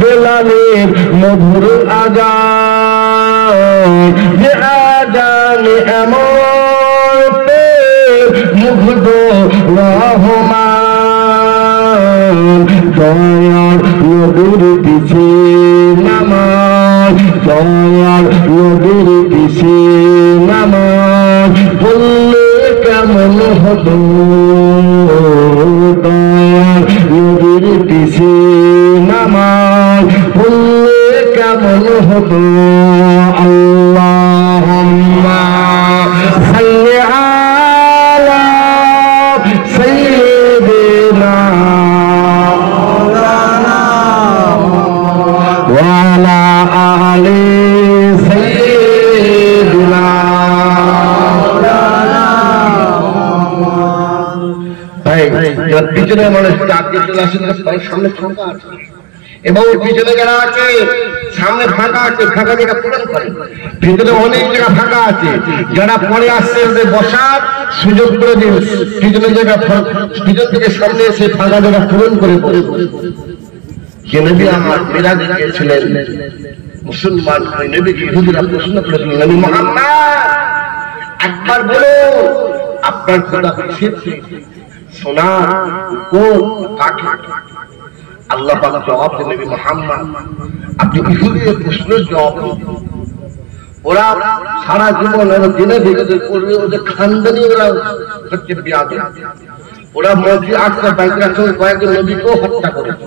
বেলালের মধুর আযান, যে আযান এমন মুগ্ধ রহমান, দয়ার নবীর পিছে নামাজ, দয়ার নবীর পিছে নামাজ বললে কেমন হতো, দয়ার নবীর পিছে নামাজ বললে কেমন হতো। আল্লাহুম্মা সাল্লি আলা সাইয়্যিদিনা ওয়া আলা আলি সাইয়্যিদিনা। পিছনে মানুষ সামনে ফাঁকা আছে এবং পিছনে যারা আছে সামনে ফাঁকা আছে, ফাঁকা জায়গা পূরণ করে। ভিতরে অনেক জায়গা ফাঁকা আছে, যারা পরে আসছে ওদের বসার সুযোগ করে দিন, পিছনে জায়গা পিছন থেকে সামনে এসে ফাঁকা জায়গা পূরণ করে পড়ে। যে নবী আমার মেরাজ গিয়েছিলেন, মুসলমান নবীকে ইহুদিরা প্রশ্ন করেছিলেন, নবী মুহাম্মদ একবার বলো আপনার খোদা কিসের, সোনা কোন কাঠে? আল্লাহ পাক জবাব দেন, নবী মুহাম্মদ আপনি ইহুদিদের প্রশ্নের জবাব দিন। ওরা সারা জীবন জেনে ভেঙে করবে, ওদের খানদানি ওরা হচ্ছে বিয়াদব। ওরা মসজিদ আসতে বাইকের সঙ্গে কয়েকজন নবীকেও হত্যা করেছে।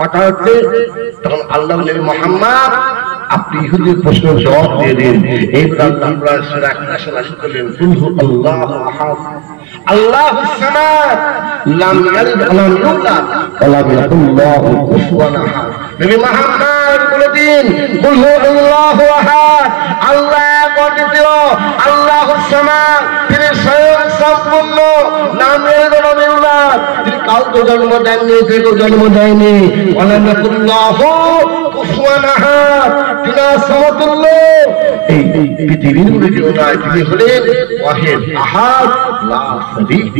কথা হচ্ছে তখন আল্লাহ নবী মুহাম্মদ আপনি ইহুদির প্রশ্নের জবাব দিয়ে দিন। এইবার আল্লাহ সূরা ইখলাস নাযিল করলেন, কুল হু আল্লাহু আহাদ আল্লাহুস সামাদ লাম ইয়ালিদ ওয়া লাম ইউলাদ ওয়া লাম ইয়াকুল লাহু কুফুয়ান আহাদ। নবী মুহাম্মদ বলে দিন, কুল হু আল্লাহু আহাদ, আল্লাহ এক অদ্বিতীয়, আল্লাহুস সামাদ, তিনি স্বয়ং সম্পূর্ণ, নাম ইয়ালিদ ওয়া লাম ইউলাদ, তিনি কাউকে জন্ম দেননি, কেউ জন্ম দেয়নি, ওয়া লাম ইয়াকুল লাহু কুফুয়ান আহাদ, তিনি সমতুল্য। এই পৃথিবীর মধ্যে নয়, তিনি হলেন ওয়াহিদ আহাদ লা শারীক।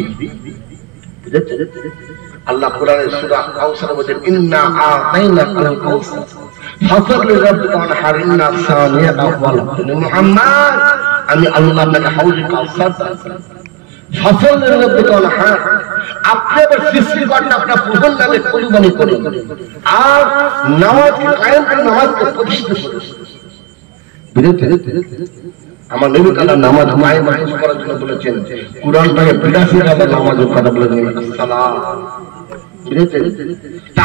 আল্লাহ কোরআনের সূরা কাউসার মধ্যে ইন্না আতাইনাকাল কাউসার ফাসাল্লি লিরাব্বিকা ওয়ানহার ইন্না শানিআকা ওয়াল আবতার। মুহাম্মদ আমি আল্লাহ আপনাকে হাউজে কাউসার ফাসাল্লি লিরাব্বিকা ওয়ানহার, আপনি আবার সৃষ্টিকর্তা আপনার প্রভুর নামে কুরবানি করুন আর নামাজকে কায়েম করে নামাজকে প্রতিষ্ঠা করুন। আমার নবী কালাম নামাজ কায়েম করার জন্য বলেছেন, কুরআনটাকে 82 বার নামাজের কথা বলেছেন, সালাত।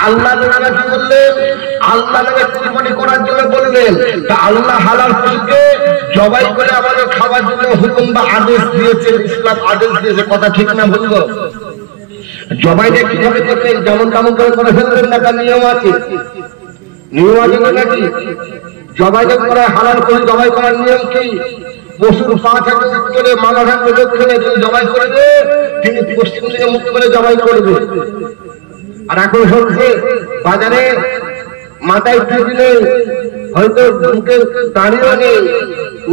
আল্লাহ কি বললেন? আল্লাহ নামে কুরবানি করার জন্য বললেন। তা আল্লাহ হালাল পশুকে জবাই করে আমাদের খাবার জন্য হুকুম বা আদেশ দিয়েছেন, ইসলাম আদেশ দিয়েছে, কথা ঠিক না বলবো? জবাইটা কিভাবে করবেন? যেমন তেমন করে ফেলবেন না, তার নিয়ম আছে। নিয়ম আছে নাকি? জবাই করা হালাল করে জবাই করার নিয়ম কি? পশুর পা থাকবে উত্তরে, মাথা থাকবে দক্ষিণে, তিনি জবাই করবে, তিনি পশ্চিম থেকে মুখ করে জবাই করবে। আর এখন শুনছে বাজারে মাথায় টুপি নেই, হয়তো মুখে দাঁড়িয়েও নেই,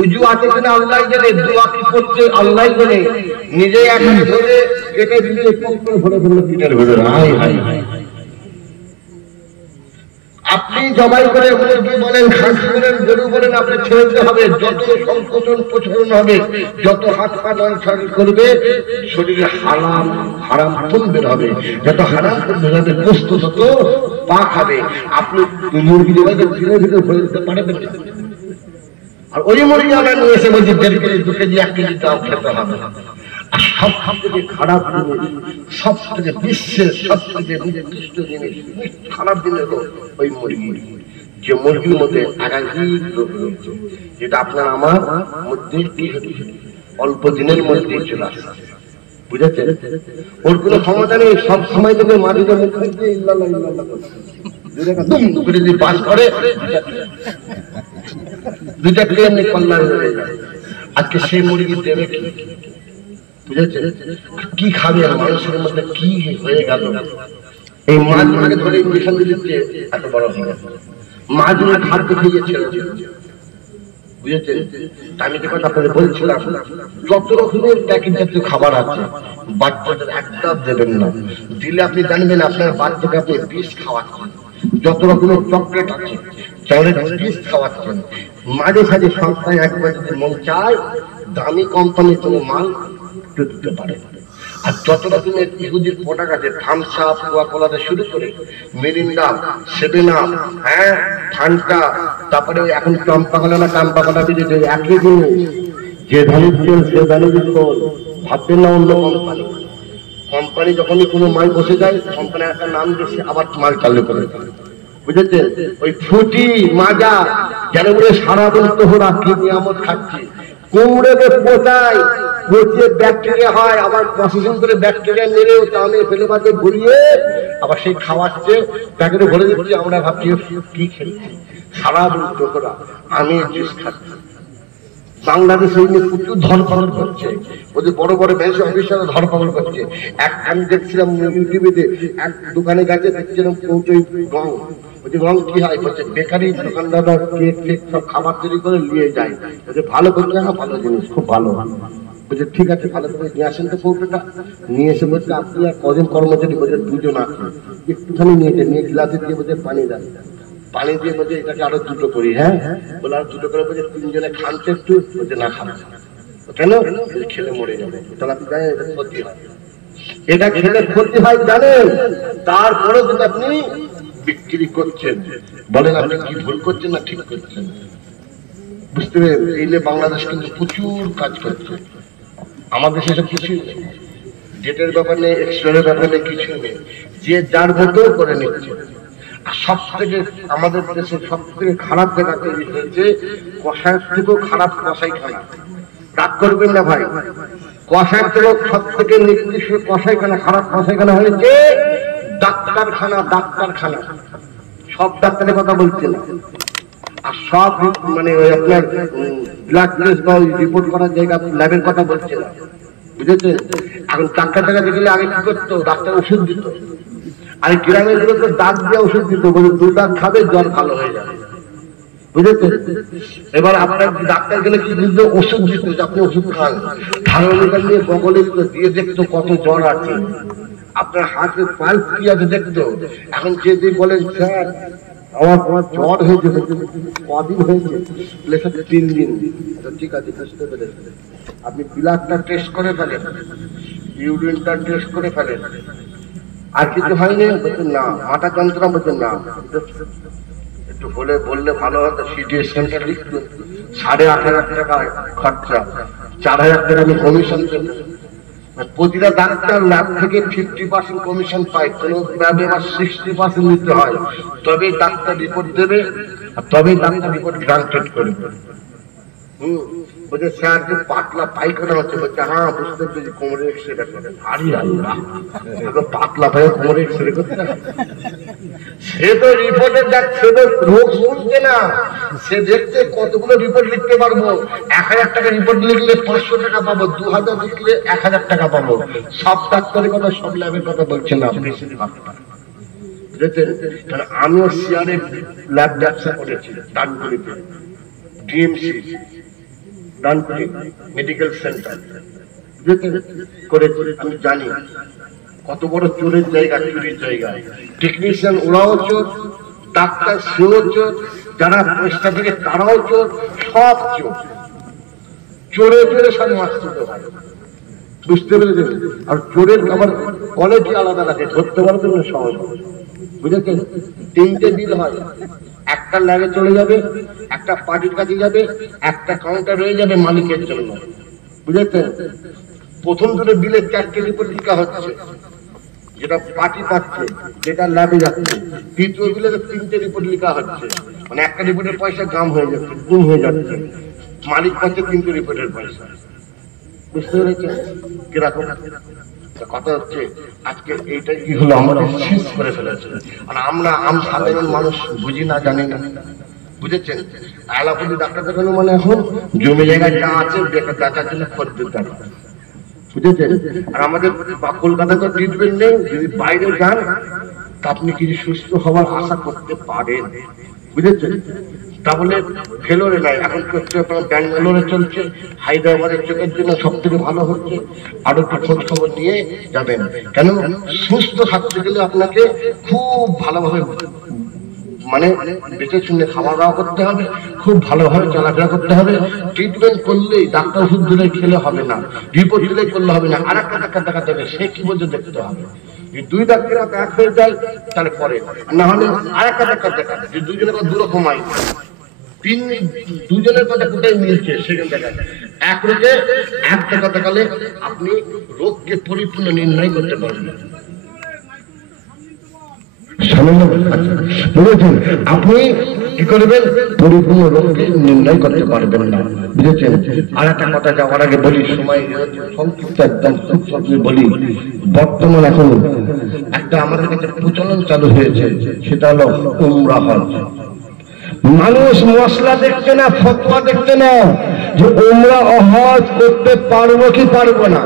উজু আছে কিনা আল্লাহ জানে, দোয়া কি করছে আল্লাহ জানে, নিজে এখন ধরে কেটে দিয়ে ভরে ফেললো পিঠের ভেতরে। হাই হাই হাই, আপনি জবাই করে মুরগি বলেন, খাসি বলেন, গরু বলেন, আপনি ছেড়ে দিতে হবে। যত সংকোচন প্রচলন হবে, যত হাত পা নড়াচড়া করবে, শরীরে হারাম হারাম খুন বের হবে, যত হারাম খুন বের হবে গোশত তত পাক হবে। আপনি মুরগি জবাই করে দিনের ভিতরে ভরে দিতে পারবেন। আর ওই মুরগি আমরা নিয়ে এসে বলছি 1.5 কেজি 2 কেজি 1 কেজি তাও খেতে হবে। আর সব থেকে খারাপ জিনিস, সব থেকে বিশ্বের সব থেকে নিকৃষ্ট জিনিস, খারাপ জিনিস হলো ওই মুরগি। যে মুরগির মধ্যে একাধিক রোগ রয়েছে, যেটা আপনার আমার মধ্যে কি হচ্ছে অল্প দিনের মধ্যে চলে আসে, বুঝেছেন? ওর কোনো ক্ষমতা নেই, সব সময় থেকে মাটিতে মুখ দিয়ে ইল্লাল্লাহ ইল্লাল্লাহ করে যদি পাস করে, দুইটা ক্লেম কল্যাণ হয়ে যায়। আজকে সেই মুরগি দেবে কি? বুঝেছেন? কি খাবে? মানুষের মধ্যে কি হয়ে গেল? এই মাছগুলোকে ধরে ইঞ্জেকশন দিচ্ছে, এত বড় হয়ে গেল। মাছগুলো খাদ্য খেয়ে ছেড়ে দিচ্ছে, বুঝেছেন? আমি যে কথা আপনাদের বলছিলাম, যত রকমের প্যাকেট জাতীয় খাবার আছে, বাচ্চাদের একটা দেবেন না। দিলে আপনি জানবেন আপনার বাচ্চাকে আপনি বিষ খাওয়াচ্ছেন। যত রকমের চকলেট আছে, চকলেট বিষ খাওয়াচ্ছেন। মাঝে সাঝে সপ্তাহে একবার যদি মন চায়, দামি কোম্পানির কোনো মাল দিতে পারে। আর যত রকমের ইহুদির প্রোডাক্ট আছে, থামস আপ, কোকা-কোলা শুরু করে মিরিন্ডা, 7 আপ, হ্যাঁ, ফান্টা, তারপরে এখন চম্পাকলা না কাম্পাকলা বেরিয়েছে, একই জিনিস। যে ধানের তেল সে ধানের তেল, ভাববেন না অন্য কোম্পানি। কোম্পানি যখনই কোনো মাল বসে যায়, কোম্পানি একটা নাম দিচ্ছে, আবার মাল চালু করে, বুঝেছেন? ওই ফুটি মাজা যেন বলে সারা দিন তোহরা কি নিয়ামত খাচ্ছি। কুমড়োকে পোচায়, পচিয়ে ব্যাকটেরিয়া হয়, আবার প্রসেসিং করে ব্যাকটেরিয়া মেরে চামে ফেলে বাদে গড়িয়ে আবার সেই খাওয়াচ্ছে, প্যাকেটে ভরে দিচ্ছি। আমরা ভাবছি কি খেলছি, সারা দিন তোহরা আমি জুস খাচ্ছি। বাংলাদেশে প্রচুর ধরপাকড় করছে, ওদের বড় বড় ব্যাংক অফিসাররা ধরপাকড় করছে। আমি দেখছিলাম ইউটিউবে, এক দোকানে গেছে, দেখছিলাম রং, রং কি হয় করছে, বেকারি দোকানদাররা কেক কেক সব খাবার তৈরি করে নিয়ে যায়। ভালো করছে না, ভালো জিনিস, খুব ভালো। বলছে ঠিক আছে, ভালো করে নিয়ে আসেন তো কৌটোটা। নিয়ে এসে বলছে আপনি আর কজন কর্মচারী? বলছে 2 জন আছে। একটুখানি নিয়েছে, নিয়ে গ্লাসে দিয়ে বলছে পানি দেন, পানি দিয়ে বলছে এটাকে আরো 2টো করি। হ্যাঁ, বলে আর 2টো করে বলছে 3 জনে খান তো একটু। বলছে না খান। কেন? খেলে মরে যাবে। তাহলে আপনি জানেন এটা ক্ষতি হয়, এটা খেলে ক্ষতি হয় জানেন, তারপরে যদি আপনি বিক্রি করছেন, বলেন আপনি কি ভুল করছেন না ঠিক করছেন? বুঝতে পেরেন? এই যে বাংলাদেশ কিন্তু প্রচুর কাজ করছে, আমাদের সেসব কিছুই নেই। ডেটের ব্যাপার নেই, এক্সপায়ারের ব্যাপার নেই, কিছু নেই। যে যার মতো করে নিচ্ছে। সব থেকে আমাদের দেশে সব থেকে খারাপ জায়গা তৈরি হয়েছে, কষায়ের থেকেও খারাপ কষাইখানা। রাগ করবেন না ভাই, কষায়ের থেকেও সব থেকে নির্দিষ্ট কষাইখানা, খারাপ কষাইখানা হয়েছে ডাক্তারখানা। ডাক্তারখানা সব ডাক্তারের কথা বলছে না, আর সব মানে ওই আপনার ব্লাড টেস্ট বা রিপোর্ট করার জায়গা ল্যাবের কথা বলছে না, বুঝেছেন? এখন ডাক্তার টাকা দেখলে আগে কি করতো, ডাক্তার ওষুধ দিত, আর গ্রামের গুলো তো দাঁত দিয়ে ওষুধ দিত, বলে 2 দাঁত খাবে জ্বর ভালো হয়ে যাবে, বুঝেছেন? এবার আপনার ডাক্তার গেলে কি দিত, ওষুধ দিত, আপনি ওষুধ খান, থার্মোমিটার নিয়ে বগলে দিত, দিয়ে দেখতো কত জ্বর আছে, আপনার হার্টের পালস কি আছে দেখতো। এখন যে বলেন স্যার আমার জ্বর হয়েছে, কদিন হয়েছে, 3 দিন। ঠিক আছে, বুঝতে পেরেছেন, আপনি ব্লাডটা টেস্ট করে ফেলেন, ইউরিনটা টেস্ট করে ফেলেন, আর কিছু হয়নি, বলছেন না। মাথা যন্ত্রণা, বলছেন না, একটু বললে ভালো হতো, সিটি স্ক্যানটা লিখতেন, 18,500 টাকা খরচা, 4,000 টাকা আমি কমিশন দেব। প্রতিটা ডাক্তার ল্যাব থেকে 50% কমিশন পায়, কোন ল্যাবে আবার 60% নিতে হয়, তবেই ডাক্তার রিপোর্ট দেবে, আর তবেই ডাক্তার রিপোর্ট গ্রান্টেড করবে। বলছে স্যার যে পাতলা পায়খানা হচ্ছে, বলছে হ্যাঁ বুঝতে পেরেছি, কোমরে এক্সরে করে। আরে আল্লাহ, পাতলা পায়ে কোমরে এক্সরে করতে, সে তো রিপোর্টে যাচ্ছে, তো রোগ শুনছে না, সে দেখতে কতগুলো রিপোর্ট লিখতে পারবো। 1,000 টাকা রিপোর্ট লিখলে 500 টাকা পাবো, 2,000 লিখলে 1,000 টাকা পাবো। সব ডাক্তারের কথা, সব ল্যাবের কথা বলছে না, বুঝেছেন? আমিও সিআরে ল্যাব ব্যবসা করেছি, ডানকুনিতে, ডিএমসি ডানকুনি মেডিকেল সেন্টার করেছি। আমি জানি কত বড় চোরের জায়গা, চুরির জায়গা। টেকনিশিয়ান ওরাও চোর, ডাক্তার সেও চোর, যারা পয়সা থেকে তারাও চোর, সব চোর। চোরে চোরে সব মাছ তুলতে হয়, বুঝতে পেরেছেন? আর চোরের আবার কোয়ালিটি আলাদা রাখে, ধরতে পারবেন না সহজ, বুঝেছেন? 3টে বিল হয়, একটা ল্যাবে চলে যাবে, একটা পার্টির কাছে যাবে, একটা কাউন্টার রয়ে যাবে মালিকের জন্য, বুঝেছেন? প্রথম দুটো বিলে 4টে রিপোর্ট লিখা হচ্ছে, যেটা পার্টি পাচ্ছে, যেটা ল্যাবে যাচ্ছে। তৃতীয় বিলে 3টে রিপোর্ট লিখা হচ্ছে, মানে একটা রিপোর্টের পয়সা গাম হয়ে যাচ্ছে, গুম হয়ে যাচ্ছে, মালিক পাচ্ছে 3টে রিপোর্টের পয়সা, বুঝতে পেরেছেন কিরকম কথা হচ্ছে? আজকে এইটাই কি হলো, আমাদের শেষ করে ফেলেছে। আর আমরা সাধারণ মানুষ বুঝি না, জানি না, বুঝেছেন? এলাপতি ডাক্তার দেখানো মানে এখন জমি জায়গা যা আছে বেকার জন্য খদ্দের দাঁড়া, বুঝেছেন? আর আমাদের কলকাতায় তো ট্রিটমেন্ট নেই, যদি বাইরে যান তা আপনি কিছু সুস্থ হওয়ার আশা করতে পারেন, বুঝেছেন? তাহলে ফেলোরে নাই, এখন করছে আপনার ব্যাঙ্গালোরে চলছে, হায়দ্রাবাদের চোখের জন্য সব থেকে ভালো হচ্ছে। আরো একটু খোঁজ খবর নিয়ে যাবেন, কেন সুস্থ থাকতে গেলে আপনাকে খুব ভালোভাবে মানে বেঁচে শুনে খাওয়া দাওয়া করতে হবে, খুব ভালোভাবে চলাফেরা করতে হবে। ট্রিটমেন্ট করলেই, ডাক্তার ওষুধ দিলে খেলে হবে না, রিপোর্ট দিলে করলে হবে না, আর একটা ডাক্তার দেখাতে হবে, সে কি বলছে দেখতে হবে। যদি 2 ডাক্তার এক হয়ে যায় তাহলে পরে, না হলে আর একটা ডাক্তার দেখাবে, যে দুজনের কথা 2 রকম হয়, 3 দুজনের কথা কোথায় মিলছে সেখানে দেখা যায়। এক রোগে এক টাকা দেখালে আপনি রোগকে পরিপূর্ণ নির্ণয় করতে পারবেন, বুঝেছেন? আপনি কি করবেন, পরিপূর্ণ রোগকে নির্ণয় করতে পারবেন না, বুঝেছেন? আর একটা কথা যাওয়ার আগে বলি, সময় সংক্ষিপ্ত একদম বলি, বর্তমান এখন একটা আমাদের কাছে প্রচলন চালু হয়েছে, সেটা হলো উমরা হজ। মানুষ মশলা দেখছে না, ফতোয়া দেখছে না যে উমরা হজ করতে পারবো কি পারবো না,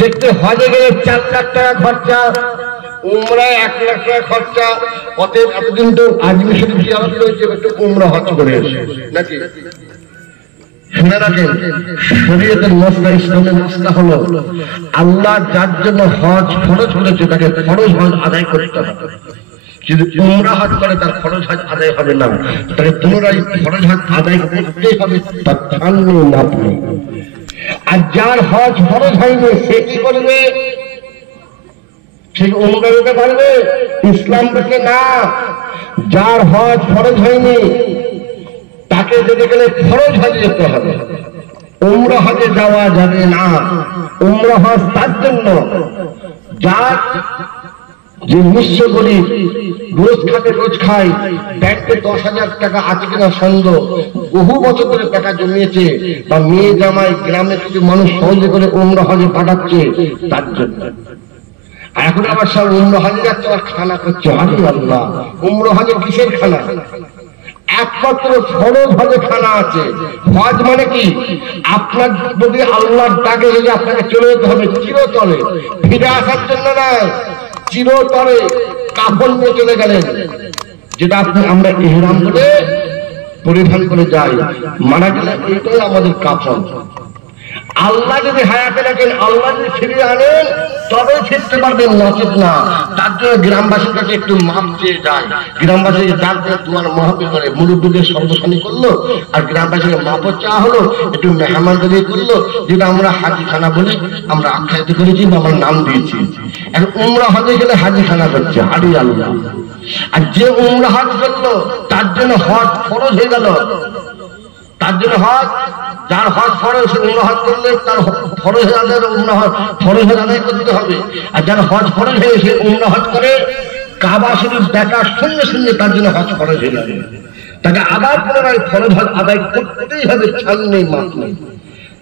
দেখতে হজে গেলে 4 লাখ টাকা খরচা, উমরায় 1 লাখ টাকা খরচা। অতএব এতদিন তো আজমির শরীফ জিয়ারত করেছে, একটু উমরা হজ করে এসে নাকি। শুনে রাখেন, শরীয়তের মসলা, ইসলামের মসলা হলো আল্লাহ যার জন্য হজ ফরজ করেছে তাকে ফরজ হজ আদায় করতে হবে। যদি উমরা হজ করে তার ফরজ হজ আদায় হবে না, তাকে পুনরায় ফরজ হজ আদায় করতেই হবে, তার ছাড় নেই, লাভ নেই। আর যার হজ ফরজ হয়নি সে কি করবে, ঠিক উমরা দিতে পারবে? ইসলাম থেকে না, যার হজ ফরজ হয়নি তাকে যেতে গেলে ফরজ হজে যেতে হবে, উমরা হজে যাওয়া যাবে না। উমরা হজ তার জন্য যার যে নিঃস্ব গরিব রোজ খাবে রোজ খায়, ব্যাংকে 10,000 টাকা আছে কিনা সন্দেহ, বহু বছর ধরে টাকা জমিয়েছে, বা মেয়ে জামাই গ্রামে কিছু মানুষ সহজে করে উমরা হজে পাঠাচ্ছে তার জন্য। এখন আবার সব উমরা হজে যাচ্ছে আর খানা করছে। আরে আল্লাহ, উমরা হজে কিসের খানা? একমাত্র ফরজ হজে খানা আছে। হজ মানে কি? আপনার যদি আল্লাহর ডাকে যদি আপনাকে চলে যেতে হবে চিরতরে, ফিরে আসার জন্য নয়, চিরতরে কাফন নিয়ে চলে গেলেন, যেটা আমরা ইহরাম করে পরিধান করে যাই, মারা গেলে এইটাই আমাদের কাফন। আল্লাহ যদি হায়াতে রাখেন, আল্লাহ যদি ফিরিয়ে আনেন তবে ফিরতে পারবেন, নচেত না। তার জন্য গ্রামবাসীর কাছে একটু মাপ চেয়ে যায়, গ্রামবাসীকে ডাক দিয়ে দুয়ার মহাবি করে মুরব্বীদের সর্বসানি করলো, আর গ্রামবাসীকে মাপও চাওয়া হলো, একটু মেহমানদারি করলো, যেটা আমরা হাজিখানা বলে আমরা আখ্যায়িত করেছি বা আমরা নাম দিয়েছি। এখন উমরা হজে গেলে হাজিখানা করছে। আরে আল্লাহ, আর যে উমরা হজ করলো তার জন্য হজ ফরজ হয়ে গেল, তার জন্য হজ, যার হজ ফরজ সে উমরা হজ করলে তার ফরজ ফরজ আদায় করতে হবে। আর যার হজ ফরজ হয়ে সে উমরা হজ করে কাবা শরীফ দেখার সঙ্গে সঙ্গে তার জন্য হজ ফরজ হয়ে যাবে, তাকে আবার পুনরায় ফরজ হজ আদায় করতেই হবে, ছাড় নেই, মাপ নেই।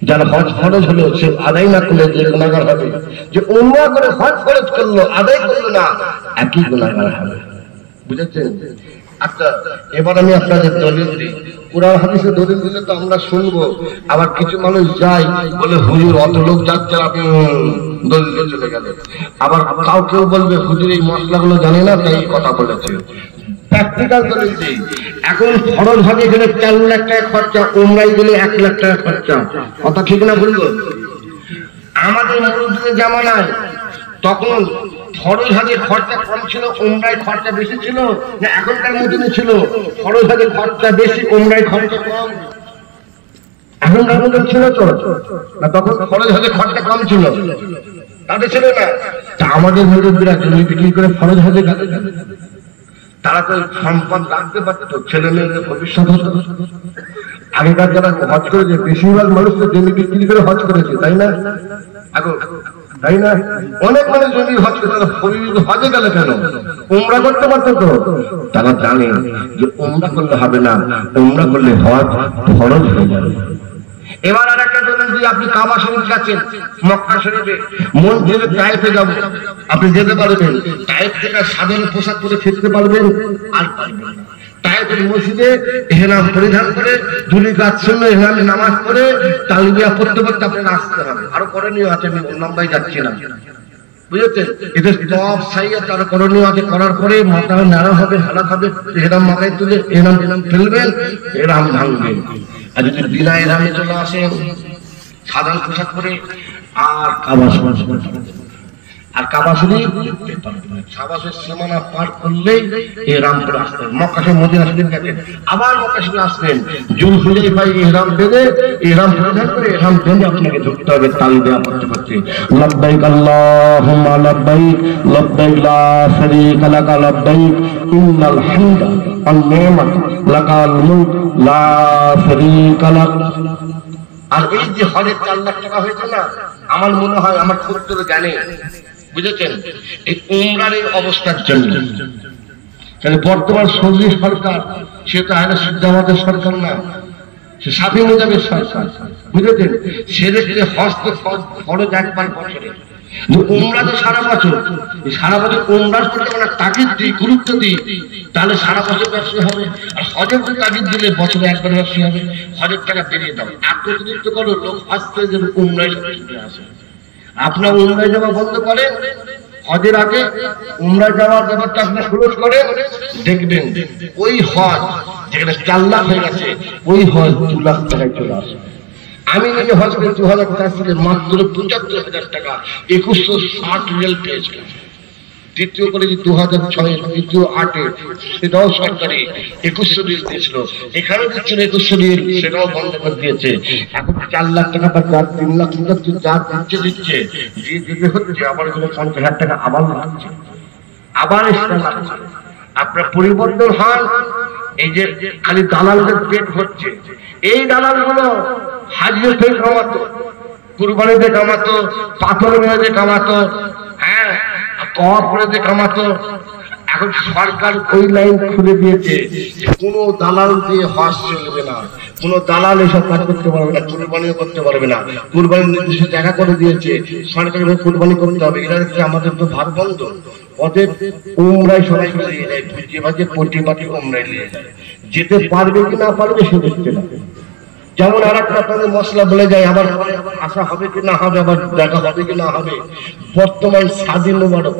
যার হজ ফরজ হলো সে আদায় না করলে যে গুনাহগার হবে, যে উমরা করে হজ ফরজ করলো আদায় করলো না, একই গুনাহগার হবে। বুঝেছেন? আচ্ছা, এবার আমি আপনাদের দলিল দিই। কুরআন হাদিসে দলিল দিলে তো আমরা শুনবো, আবার কিছু মানুষ যায় বলে হুজুর অত লোক যাচ্ছে আপনি দলিল দিয়ে চলে গেলেন। আবার কেউ বলবে হুজুর এই মশলাগুলো জানে না তাই কথা বলেছে। প্র্যাকটিক্যাল দলিল দিই। এখন ফরজ হজে গেলে 4 লাখ টাকা খরচা, উমরায় গেলে 1 লাখ টাকা খরচা। কথা ঠিক না বলবো? আমাদের মুরব্বিদের জামানায় তখন ফরজ হজের খরচা কম ছিল, উমরায় খরচা বেশি ছিল না এখনকার মতনই ছিল? ফরজ হজের খরচা বেশি, উমরায় খরচা কম। এখনকার মতন ছিল তো না? তখন ফরজ হজের খরচা কম ছিল, তাদের ছিল না। তা আমাদের মুরব্বীরা জমি বিক্রি করে ফরজ হজে গেল, তারা তো সম্পদ রাখতে পারত, ছেলে মেয়েদের ভবিষ্যৎ হতো। আগেকার যারা হজ করেছে বেশিরভাগ মানুষ তো জমি বিক্রি করে হজ করেছে, তাই না? এখন তাই না? অনেক মানুষ জমি হজ করে, তারা হজে গেলে কেন? উমরা করতে পারতো তো। তারা জানে যে উমরা করলে হবে না, উমরা করলে হজ ফরজ হয়ে যাবে। এবার আর একটা বলেন যে আপনি কাবা শরীফ যাচ্ছেন, মক্কা শরীফে মন থেকে তায়েফে যাব, আপনি যেতে পারবেন, তায়েফ থেকে সাধারণ পোশাক পরে ফিরতে পারবেন? আর পারবেন না। তায়েফের মসজিদে ইহরাম পরিধান করে দুই রাকাত সুন্নাহ ইহরামে নামাজ পড়ে তালবিয়া পড়তে পড়তে আপনার আসতে হবে। আরো করণীয় আছে, আমি লম্বাই যাচ্ছি না, বুঝেছেন? এদের সব সাইয়া তার করণীয় আছে। করার পরে মাথা নাড়া হবে, হালাত হবে, ইহরাম মাথায় তুলে ইহরাম ফেলবেন, ইহরাম ভাঙবেন। আর যদি বিনা ইহরামে চলে আসেন সাধারণ পোশাক পরে, আর কাবা শরীফ সীমানা পার করলেই ইহরাম করে আসবেন। মক্কা শরীফ মদিনা শরীফ গেলেন, আবার মক্কা শরীফে আসবেন, জুলহুলাইফায় ইহরাম বেঁধে ইহরাম পরিধান করে ইহরাম বেঁধে আপনাকে ঢুকতে হবে তালবিয়া পড়তে পড়তে। লাব্বাইক আল্লাহুম্মা লাব্বাইক, লাব্বাইক লা শারীকা লাক লাব্বাইক, ইন্নাল হামদা ওয়ান নি'মাত লাকাল মুলক লা শারীকা লাক। আর এই যে হজের 4 লাখ টাকা হয়েছে না, আমার মনে হয় আমার ক্ষুদ্র জানে, বুঝেছেন, এই উমরার অবস্থার জন্য। বর্তমান সৌদি সরকার সে তো আহলে সুন্নাতের সরকার না, সে শাফি মুজাহিদের সরকার, বুঝেছেন। সে দেখলে হজ তো ফরজ একবার বছরে, উমরা তো সারা বছর। সারা বছর উমরার প্রতি আমরা তাগিদ দিই, গুরুত্ব দিই, তাহলে সারা বছর ব্যবসা হবে। আর হজের প্রতি তাগিদ দিলে বছরে একবার ব্যবসা হবে। হজের টাকা বেরিয়ে দাও, একত্রিত করো, লোক আসতে যাবে উমরায় আসে। আপনার উমরায় যাওয়া বন্ধ করেন, হজের আগে উমরায় যাওয়ার ব্যাপারটা আপনি শুরু করেন, দেখবেন ওই হজ যেখানে 4 লাখ হয়ে গেছে, ওই হজ 2 লাখ টাকায় চলে আসে। আমি নিজে হজ করে 2004 সালে মাত্র 75,000 টাকা 2160 রিয়াল পেয়েছিলাম। দ্বিতীয় করে 2006 দ্বিতীয় 8 সেটাও সরকারি 2100 রিয়াল দিয়েছিল, এখানে দিচ্ছিল 2100 রিয়াল, সেটাও বন্ধ করে দিয়েছে। এখন 4 লাখ টাকা বা 3 লাখ টাকা যা দিচ্ছে যে দিতে হচ্ছে, আবার 50,000 টাকা আবার লাগছে, আবার এক্সট্রা লাগছে। আপনার পরিবর্তন হয়, এই যে খালি দালালদের পেট হচ্ছে। এই দালালগুলো হাজিতে কামাতো, কুরবানিতে কামাতো, পাথর মেয়েদের কামাতো, হ্যাঁ তওয়াফ করে কামাতো। এখন সরকার ওই লাইন খুলে দিয়েছে, কোনো দালাল দিয়ে হজ চলবে না, কোনো দালাল এসব কাজ করতে পারবে না, কুরবানিও করতে পারবে না। কুরবানির নির্দিষ্ট জায়গা করে দিয়েছে, সরকারি কুরবানি করতে হবে। এরা হচ্ছে আমাদের তো ভার বন্ধ, অতএব উমরায় সবাই নিয়ে যায়, বুঝিয়ে বাজে পটি পাটি উমরায় নিয়ে যায়। যেতে পারবে কি না পারবে সে দেখতে না। যেমন আর একটা আপনাদের মশলা বলে যায়, আবার আশা হবে কি না হবে, আবার দেখা হবে কি না হবে। বর্তমান স্বাধীন মোবারক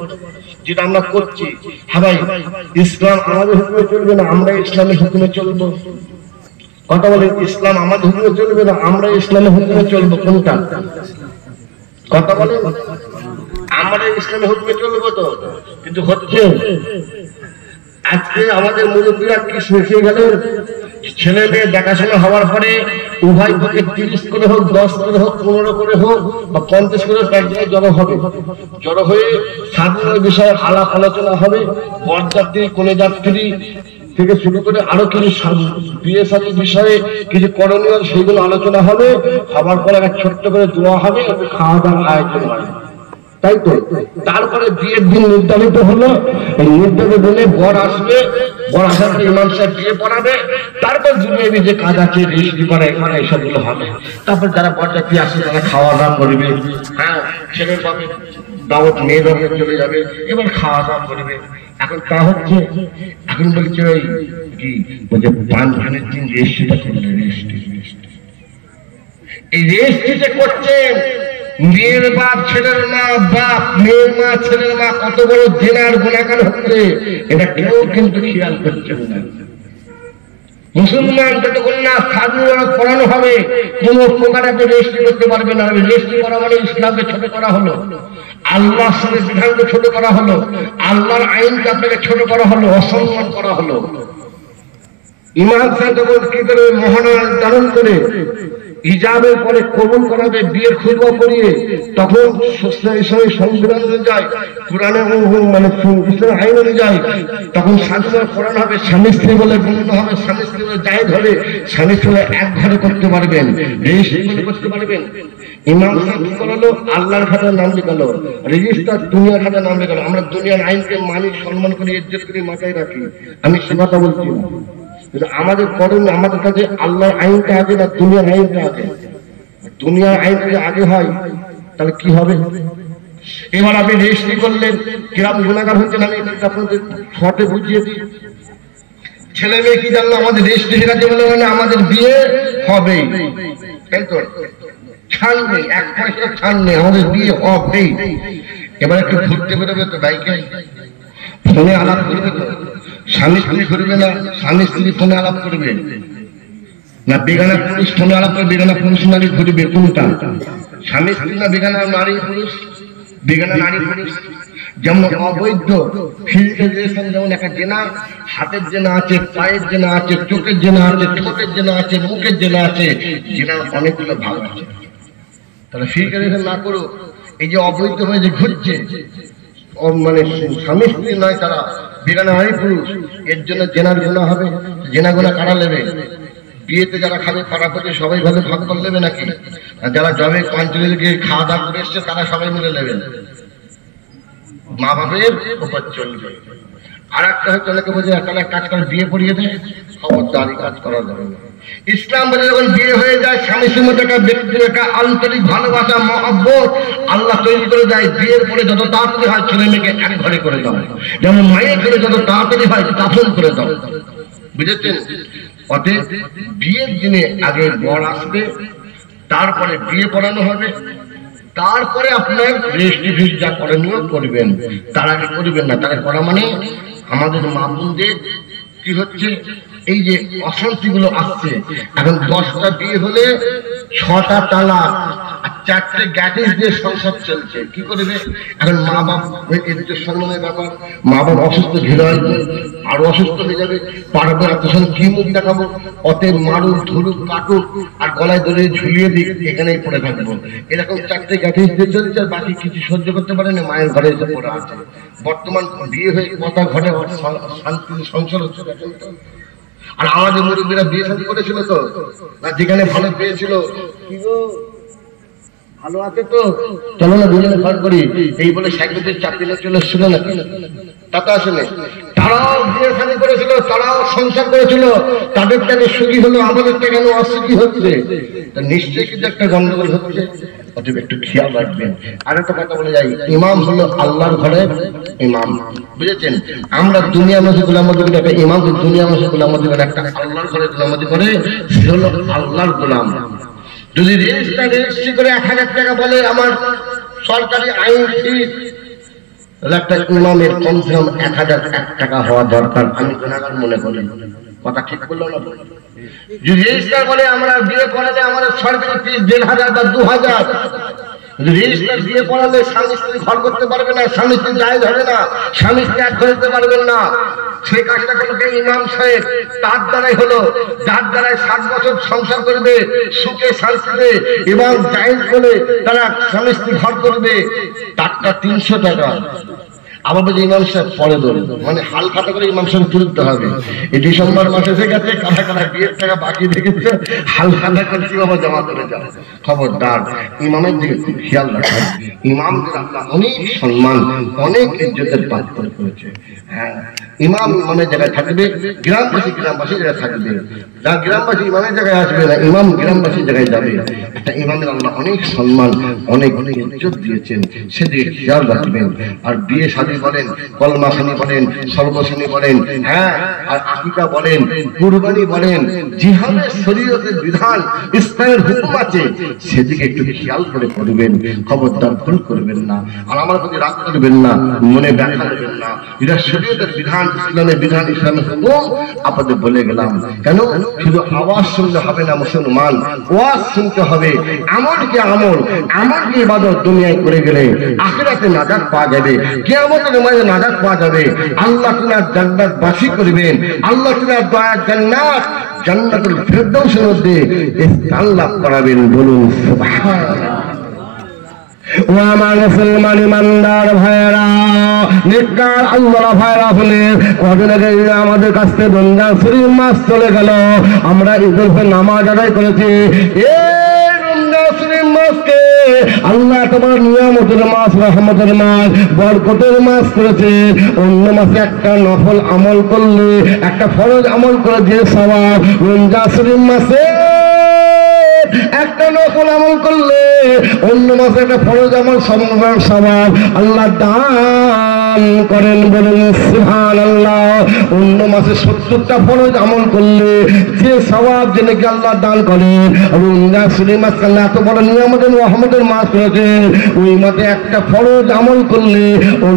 যেটা আমরা করছি, হ্যাঁ ভাই ইসলাম আমাদের হুকুমে চলবে না, আমরা ইসলামের হুকুমে চলবো। কথা বলেন, ইসলাম আমাদের হুকুমে চলবে না, আমরা ইসলামের হুকুমে চলবো। কোনটা? কথা বলেন, আমরা ইসলামের হুকুমে চলবো তো। কিন্তু হচ্ছে আজকে আমাদের মুরব্বীরা কি শিখে গেলেন, ছেলে মেয়ে দেখাশোনা হওয়ার পরে উভয় পক্ষে 30 করে হোক, 10 করে হোক, 15 করে হোক বা 50 করে এক জায়গায় জড়ো হবে। জড়ো হয়ে স্বাধীনতার বিষয়ে আলাপ আলোচনা হবে। বরযাত্রী, কোনে যাত্রী থেকে শুরু করে আরো কিছু বিয়ে শাদীর বিষয়ে কিছু করণীয় সেগুলো আলোচনা হবে। হবার পরে একটা ছোট্ট করে দোয়া হবে, খাওয়া দাওয়ার আয়োজন হবে, তাই তো। তারপরে বিয়ের দিন নির্ধারিত হলো, এই নির্ধারিত দিনে বর আসবে, বর আসার পরে ইমাম সাহেব বিয়ে পড়াবে। তারপর দুনিয়াবি যে কাজ আছে, রেজিস্ট্রি করা, এখানে এইসবগুলো হবে। তারপর যারা বরযাত্রী আসে তারা খাওয়া দাওয়া করবে, হ্যাঁ ছেলের বাপে দাওয়াত, মেয়ের বাপে চলে যাবে, এবার খাওয়া দাওয়া করবে। এখন তা হচ্ছে, এখন বলছে ওই কি বলছে 5 জনের দিন রেজিস্ট্রিটা করলে, রেজিস্ট্রি এই রেজিস্ট্রিতে করছেন মেয়ের বাপ ছেলের মা, বাপ মেয়ের মা ছেলের মা কত বড় জেনার গুণাগার হচ্ছে, এটা কেউ কিন্তু খেয়াল করছেন না। মুসলমান যতক্ষণ না স্বাধীনতা করানো হবে, কোন প্রকার আপনি রেজিস্ট্রি করতে পারবে না। রেজিস্ট্রি করা মানে ইসলামকে ছোট করা হলো, আল্লাহর সাথে বিধানকে ছোট করা হলো, আল্লাহর আইনকে আপনাকে ছোট করা হলো, অসম্মান করা হলো। ইমাম সাহেব যখন কি করে মহানায়ক ধারণ করে হিজাবের পরে কবুল করাবে, বিয়ের খুতবা পড়িয়ে, তখন সংবিধান অনুযায়ী কোরআনে মানে আইন অনুযায়ী তখন স্বাধীনতা করানো হবে। স্বামী স্ত্রী বলে গণ্য হবে, স্বামী স্ত্রী বলে দায় ধরে স্বামী স্ত্রী এক ঘরে করতে পারবেন, রেজিস্ট্রি করতে পারবেন। ইমাম সাহেব কি করলো, আল্লাহর খাতার নাম লিখালো, রেজিস্টার দুনিয়ার খাতার নাম লিখালো। আমরা দুনিয়ার আইনকে মানি, সম্মান করি, ইজ্জত করি, মাথায় রাখি। আমি সে কথা বলছি না, কিন্তু আমাদের করণীয়, আমাদের কাছে আল্লাহর আইনটা আগে না দুনিয়ার আইনটা আগে। দুনিয়ার আইন যদি আগে হয় তাহলে কি হবে? এবার আপনি রেজিস্ট্রি করলেন, কিরকম গুণাগার হচ্ছেন আমি আপনাদের শর্টে বুঝিয়ে দিই। ছেলে মেয়ে কি জানলো, আমাদের রেজিস্ট্রি কাজে বলে মানে আমাদের বিয়ে হবেই, তাই তো। ছাড় নেই, এক পয়সা ছাড় নেই, আমাদের বিয়ে হবেই। এবার একটু ঘুরতে বেরোবে তো বাইকে, ফোনে আলাপ করবে তো, স্বামী স্ত্রী ঘুরবে না, স্বামী স্ত্রী ফোনে আলাপ করবে না, বেগানা পুরুষ ফোনে আলাপ করে, বেগানা পুরুষ নারী ঘুরবে। কোনটা? স্বামী স্ত্রী না বেগানা নারী পুরুষ? বেগানা নারী পুরুষ। যেমন অবৈধ ফিজিক্যাল রিলেশন, যেমন একটা জেনা, হাতের জেনা আছে, পায়ের জেনা আছে, চোখের জেনা আছে, ঠোঁটের জেনা আছে, মুখের জেনা আছে, জেনার অনেকগুলো ভাগ আছে। তাহলে ফিজিক্যাল রিলেশন না করো, এই যে অবৈধ হয়ে যে ঘুরছে, মানে স্বামী স্ত্রী নয়, তারা বেগানা নারী পুরুষ, এর জন্য জেনার গুনাহ হবে। জেনা গুনাহ কারা নেবে? বিয়েতে যারা খাবে পাড়াপড়ে সবাই ভালো ভাগ করে নেবে নাকি? আর যারা জবে পাঞ্চলিকে খাওয়া দাওয়া করে এসছে তারা সবাই মিলে নেবেন, মা বাপের উপর চলবে। আর একটা হচ্ছে অনেকে বোঝে তাহলে কাজ করে বিয়ে পড়িয়ে দেয়, খবরদারি কাজ করা যাবে না। ইসলাম বলে যখন বিয়ে হয়ে যায়, স্বামী স্ত্রীর মধ্যে একটা ব্যক্তির একটা আন্তরিক ভালোবাসা, মহব্বত আল্লাহ তৈরি করে দেয়। বিয়ের পরে যত তাড়াতাড়ি হয় ছেলে মেয়েকে এক ঘরে করে দাও, যেমন মায়ের ঘরে যত তাড়াতাড়ি হয় দাফন করে দাও, বুঝেছেন? অতএব বিয়ের দিনে আগে বর আসবে, তারপরে বিয়ে পড়ানো হবে, তারপরে আপনার রেজিস্ট্রি যা করণীয় করবেন, তার আগে করবেন না। তার করা মানে আমাদের মা বোনদের কি হচ্ছে, এই যে অশান্তি গুলো আসছে। এখন 10টা বিয়ে হলে 6টা তালাক আর 4টে গ্যাটিস দিয়ে সংসার চলছে। কি করবে এখন? মা বাপ এদিকে সম্মানের ব্যাপার, মা বাপ অসুস্থ, ঘিরে আসবে, আরো অসুস্থ হয়ে যাবে, পারবে এতক্ষণ কি মুখ দেখাবো? অতএব মারুক, ধরুক, কাটুক আর গলায় ধরে ঝুলিয়ে দিক, এখানেই পড়ে থাকবো। এরকম 4টে গ্যাটিস দিয়ে চলছে, আর বাকি কিছু সহ্য করতে পারে না, মায়ের ঘরে এসে পড়ে আছে। বর্তমান বিয়ে হয়ে কথা ঘরে শান্তি সংসার হচ্ছে। আর আমাদের মুরব্বীরা বিয়ে শাদী করেছিল তো, আর যেখানে ভালো পেয়েছিল, কি গো ভালো আছে তো, চলো না দুজনে ঘর করি, এই বলে সাইকেলের চাকরিটা চলে এসেছিল নাকি? তা তো আসলে তারাও সংসার করেছিল, তাদের থেকে সুখী হলো, আমাদের থেকে কেন অসুখী হচ্ছে? নিশ্চয়ই কিন্তু একটা গন্ডগোল হচ্ছে। অতএব একটু খেয়াল রাখবেন। আর একটা কথা বলে যাই, ইমাম হলো আল্লাহর ঘরের ইমাম, বুঝেছেন? আমরা দুনিয়া মসজিদ গোলামতি করে একটা ইমাম, দুনিয়া মসজিদ গোলামতি করে একটা আল্লাহর ঘরে গোলামতি করে, সে হলো আল্লাহর গোলাম। যদি রেজিস্ট্রি করে 1000 টাকা বলে আমার সরকারি আইন ফিস, একটা ইমামের কমসে কম 1001 টাকা হওয়া দরকার, আমি গুনাহগার মনে করি। কথা ঠিক বললো না? যদি রেজিস্টার বলে আমরা বিয়ে পড়ালে আমাদের সরকারি ফিস 1500 বা 2000, রেজিস্টার বিয়ে পড়ালে স্বামী স্ত্রী ঘর করতে পারবে না, স্বামী স্ত্রী জায়েজ হবে না, স্বামী স্ত্রী এক করতে পারবেন না, সেই কাজটা করবে ইমাম সাহেব। তার দ্বারাই হলো, যার দ্বারাই 7 বছর সংসার করবে সুখে শান্তিতে এবং জায়েজ বলে তারা স্বামী স্ত্রী ঘর করবে, তারটা 300 টাকা। আবার বলছে ইমাম সাহেব পরে দেবো, মানে হাল খাতা করে ইমাম সাহেব তুলতে হবে। এই ডিসেম্বর মাসে এসে গেছে, কারা কারা বিয়ের টাকা বাকি রেখেছে, হাল খাতা করছি বাবা জমা করে যাও। খবরদার, ইমামের দিকে খুব খেয়াল রাখবেন। ইমামদের আল্লাহ অনেক সম্মান, অনেক ইজ্জতের পাত্র করেছে। হ্যাঁ, ইমাম ইমামের জায়গায় থাকবে, গ্রামবাসী গ্রামবাসীর জায়গায় থাকবে। যা গ্রামবাসী ইমামের জায়গায় আসবে না, ইমাম গ্রামবাসীর জায়গায় যাবে। একটা ইমামের আল্লাহ অনেক সম্মান, অনেক অনেক ইজ্জত দিয়েছেন, সেদিকে খেয়াল রাখবেন। আর বিয়ে শাদী বলেন, কলমা শাদী বলেন, সর্বশাদী বলেন, হ্যাঁ, আর আকিকা বলেন, কুরবানি বলেন, জিহাদের শরীয়তের বিধান, ইসলামের হুকুম আছে, সেদিকে একটু খেয়াল করে করবেন। খবরদার ভুল করবেন না, আর আমার প্রতি রাগ করবেন না, মনে ব্যথা দেবেন না। এটা শরীয়তের বিধান, ইসলামের বিধান, ইসলামের হুকুম আপনাদের বলে গেলাম। কেন শুধু আওয়াজ শুনলে হবে না মুসলমান, ওয়াজ শুনতে হবে। আমল কি আমল, আমল কি ইবাদত দুনিয়ায় করে গেলে আখিরাতে নাজাত পাওয়া যাবে, কিয়ামতের মাঝে নাজাত পাওয়া যাবে। আল্লাহ তোমার জান্নাত বাসী করবেন, আল্লাহ তোমার দয়ার জান্নাত, জান্নাতুল ফেরদৌসের মধ্যে স্থান লাভ করাবেন। বলুন সুবহানাল্লাহ। ও আমার মুসলমান ইমানদার ভাইয়েরা, নেককার আল্লাহর ভাইয়েরা, হলে কদিন আগে আমাদের কাছ থেকে রমজান শরীফ মাস চলে গেল, আমরা ঈদের পর নামাজ আদায় করেছি। এই রমজান শরীফ মাসকে আল্লাহ তোমার নিয়ামতের মাস, রহমতের মাস, বরকতের মাস করেছে। অন্য মাসে একটা নফল আমল করলে, একটা ফরজ আমল করে যে সওয়াব, রমজান শরীফ মাসে একটা নফল আমল করলে অন্য মাসে একটা ফরজ আমল সমান সওয়াব আল্লাহ দান করেন। বলেন সুবহানাল্লাহ। অন্য মাসে 70টা ফরজ আমল করলে যে সওয়াব যে নাকি আল্লাহ দান করেন, রমজান শরীফ মাস আল্লাহ এত বড় নিয়ামতের রহমতের মাস করেছে, ওই মাসে একটা ফরজ আমল করলে ওই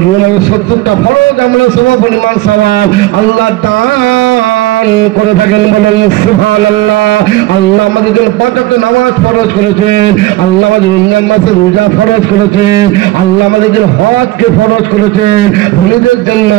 70টা ফরজ আমলের সওয়াব পরিমাণ সওয়াব আল্লাহ দান করে থাকেন। বলেন সুবহানাল্লাহ। আল্লাহ আমাদের জন্য 5 ওয়াক্ত নামাজ ফরজ করেছেন, আল্লাহ আমাদের রমজান মাসে রোজা ফরজ করেছেন, আল্লাহ আমাদের জন্য হজকে ফরজ করেছেন। ধনীদের জন্য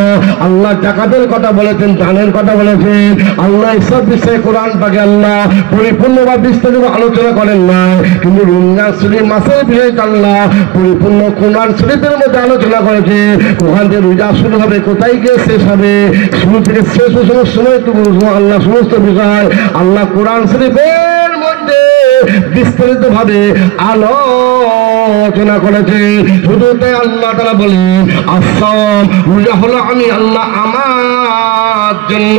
আল্লাহ যাকাতের কথা বলেছেন, দানের কথা বলেছেন। আল্লাহ এসব বিষয়ে কোরআন পাকে আল্লাহ পরিপূর্ণ বা বিস্তারিত আলোচনা করেন না, কিন্তু রমজান শরীফ মাসের বিষয়ে আল্লাহ পরিপূর্ণ কোরআন শরীফের মধ্যে আলোচনা করেছেন। ওখান থেকে রোজা শুরু হবে, কোথায় গিয়ে শেষ হবে, শুরু থেকে শেষ সময় আল্লাহ সমস্ত বিষয় আল্লাহ কোরআন শরীফের মধ্যে বিস্তারিত ভাবে আলোচনা করেছে। শুধু তাই আল্লাহ তাআলা বলেন, আসসাম রোজা হলো আমি আল্লাহ আমার জন্য।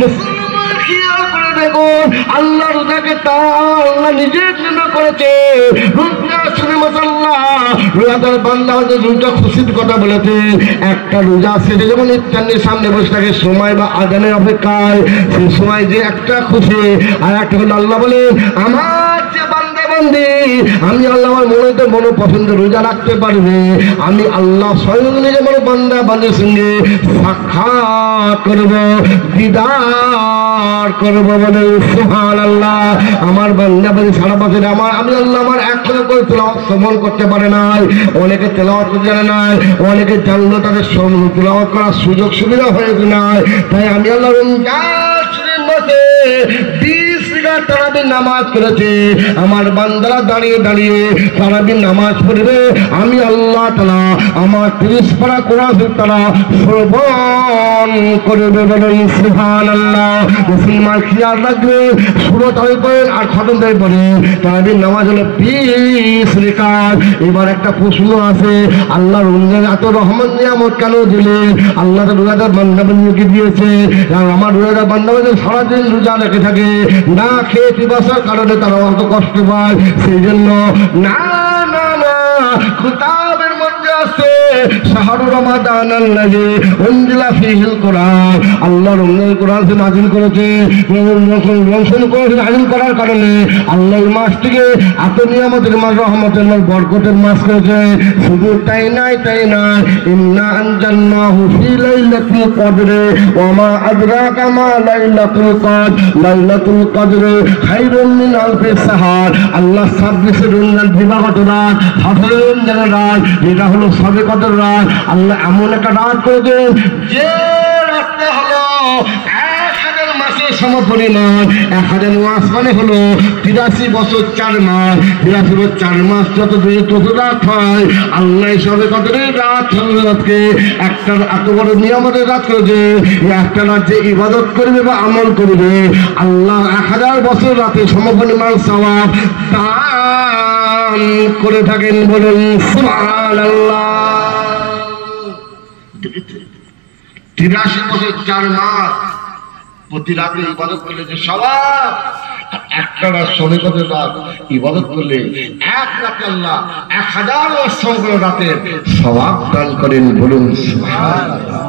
মুসলমান খেয়াল করে দেখুন, আল্লাহ রোজাকে তা আল্লাহ নিজের জন্য করেছে। রোজা শুনে মাশাআল্লাহ রোজাদার বান্দা আমাদের রোজা খুশির কথা বলেছে। একটা রোজা সেটা যেমন ইফতারের সামনে বসে থাকে সময় বা আজানের অপেক্ষায়, সেই সময় যে একটা খুশি, আর একটা হলো আল্লাহ বলেন আমার যে বান্দা বান্দি আমি আল্লাহ আমার মনে মনো পছন্দ রোজা রাখতে পারবে, আমি আল্লাহ স্বয়ং নিজে মনে বান্দা বান্দির সঙ্গে সাক্ষাৎ করব, দিদার করব। বলে সুবহানাল্লাহ। আমার বান্দা বান্দি সারা বছর আমি আল্লাহ আমার একসাথে করে তেলাওয়াত শ্রবণ করতে পারে নাই, অনেকে তেলাওয়াত করতে জানে নাই, অনেকে জানলো তাদের তেলাওয়াত করার সুযোগ সুবিধা হয়েছে নাই। তাই আমি আল্লাহ রমজান শরীফ মাসে 20 রাত তারাবির নামাজ করেছে, আমার বান্দারা দাঁড়িয়ে দাঁড়িয়ে তারাবির নামাজ পড়বে, আমি আল্লাহ তাআলা আমার 30 পারা কোরআন তারা শ্রবণ করবে। বলেন সুবহানাল্লাহ। মুসলমান খেয়াল রাখবে, শুরু তাই করেন আর খতম তাই পড়েন। তারাবির নামাজ হলো 20 রাকাত। এবার একটা প্রশ্ন আছে, আল্লাহ রমজান এত রহমত নিয়ামত কেন দিলেন? আল্লাহ তো রোজাদার বান্দাবান্দিকে দিয়েছে, আর আমার রোজাদার বান্দাবান্দি সারাদিন রোজা রেখে থাকে, না খেয়ে পিপাসার কারণে তারা অত কষ্ট পায়, সেই জন্য না না না কিতাবের মধ্যে আছে শাহরু রমাদান আল্লাযী উনজিলা ফীহিল কোরআন। আল্লাহ রমজান কোরআন নাযিল করেছে, রমজান কোরআন নাযিল করার কারণে আল্লাহ এই মাসটিকে এত নিয়ামতের মাস, রহমতের মাস, বরকতের মাস করেছে। শুধু তাই নাই ইন্না আনজালনাহু ফী লাইলাতুল কদর ওয়া মা আদরাকা মা লাইলাতুল কদর লাইলাতুল কদর খায়রুম মিন আলফি শাহর। আল্লাহ 26 রমজান দিবাগত রাত, 17 রমজানের রাত, যেটা হলো শবে কদর রাত। আল্লাহ এমন একটা রাত করেছেন যে রাতটা হলো 1000 মাসের সমপরিমাণ। 1000 মাস মানে হলো 83 বছর 4 মাস। 83 বছর 4 মাস যত রাত হয়, আল্লাহ সবে কদরের রাতকে একটা এত বড় নিয়ামতের রাত করেছে। একটা রাত যে ইবাদত করবে বা আমল করবে, আল্লাহ 1000 বছর রাতে সমপরিমাণ সওয়াব দান করে থাকেন। বলুন সুবহানাল্লাহ। 83 বছর 4 মাস প্রতি রাতে ইবাদত করলে যে সওয়াব, একটা রাত শবে কদর রাত ইবাদত করলে এক রাতে আল্লাহ 1000 বছর রাতের সওয়াব দান করেন। বলুন সুবহানাল্লাহ।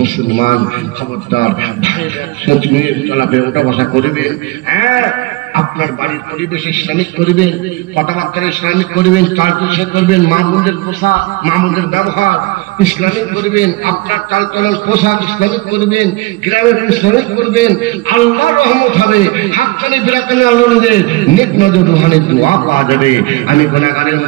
মুসলমান খবরদার, চলাফেরা ওটা বসা করবেন, হ্যাঁ আপনার বাড়ির পরিবেশ ইসলামিক করবেন, কথাবার্তা ইসলামিক করবেন, চালচলন করবেন, মা বোনদের পোশাক, মা বোনদের ব্যবহার ইসলামিক করবেন, আপনার চালচলন পোশাক ইসলামিক করবেন, গ্রামের ইসলামিক করবেন। আল্লাহর রহমত হবে, হাক্কানি বিরাকানি আল্লাহ নেক নজর রুহানি দোয়া পাওয়া যাবে। আমি গুনাহগারের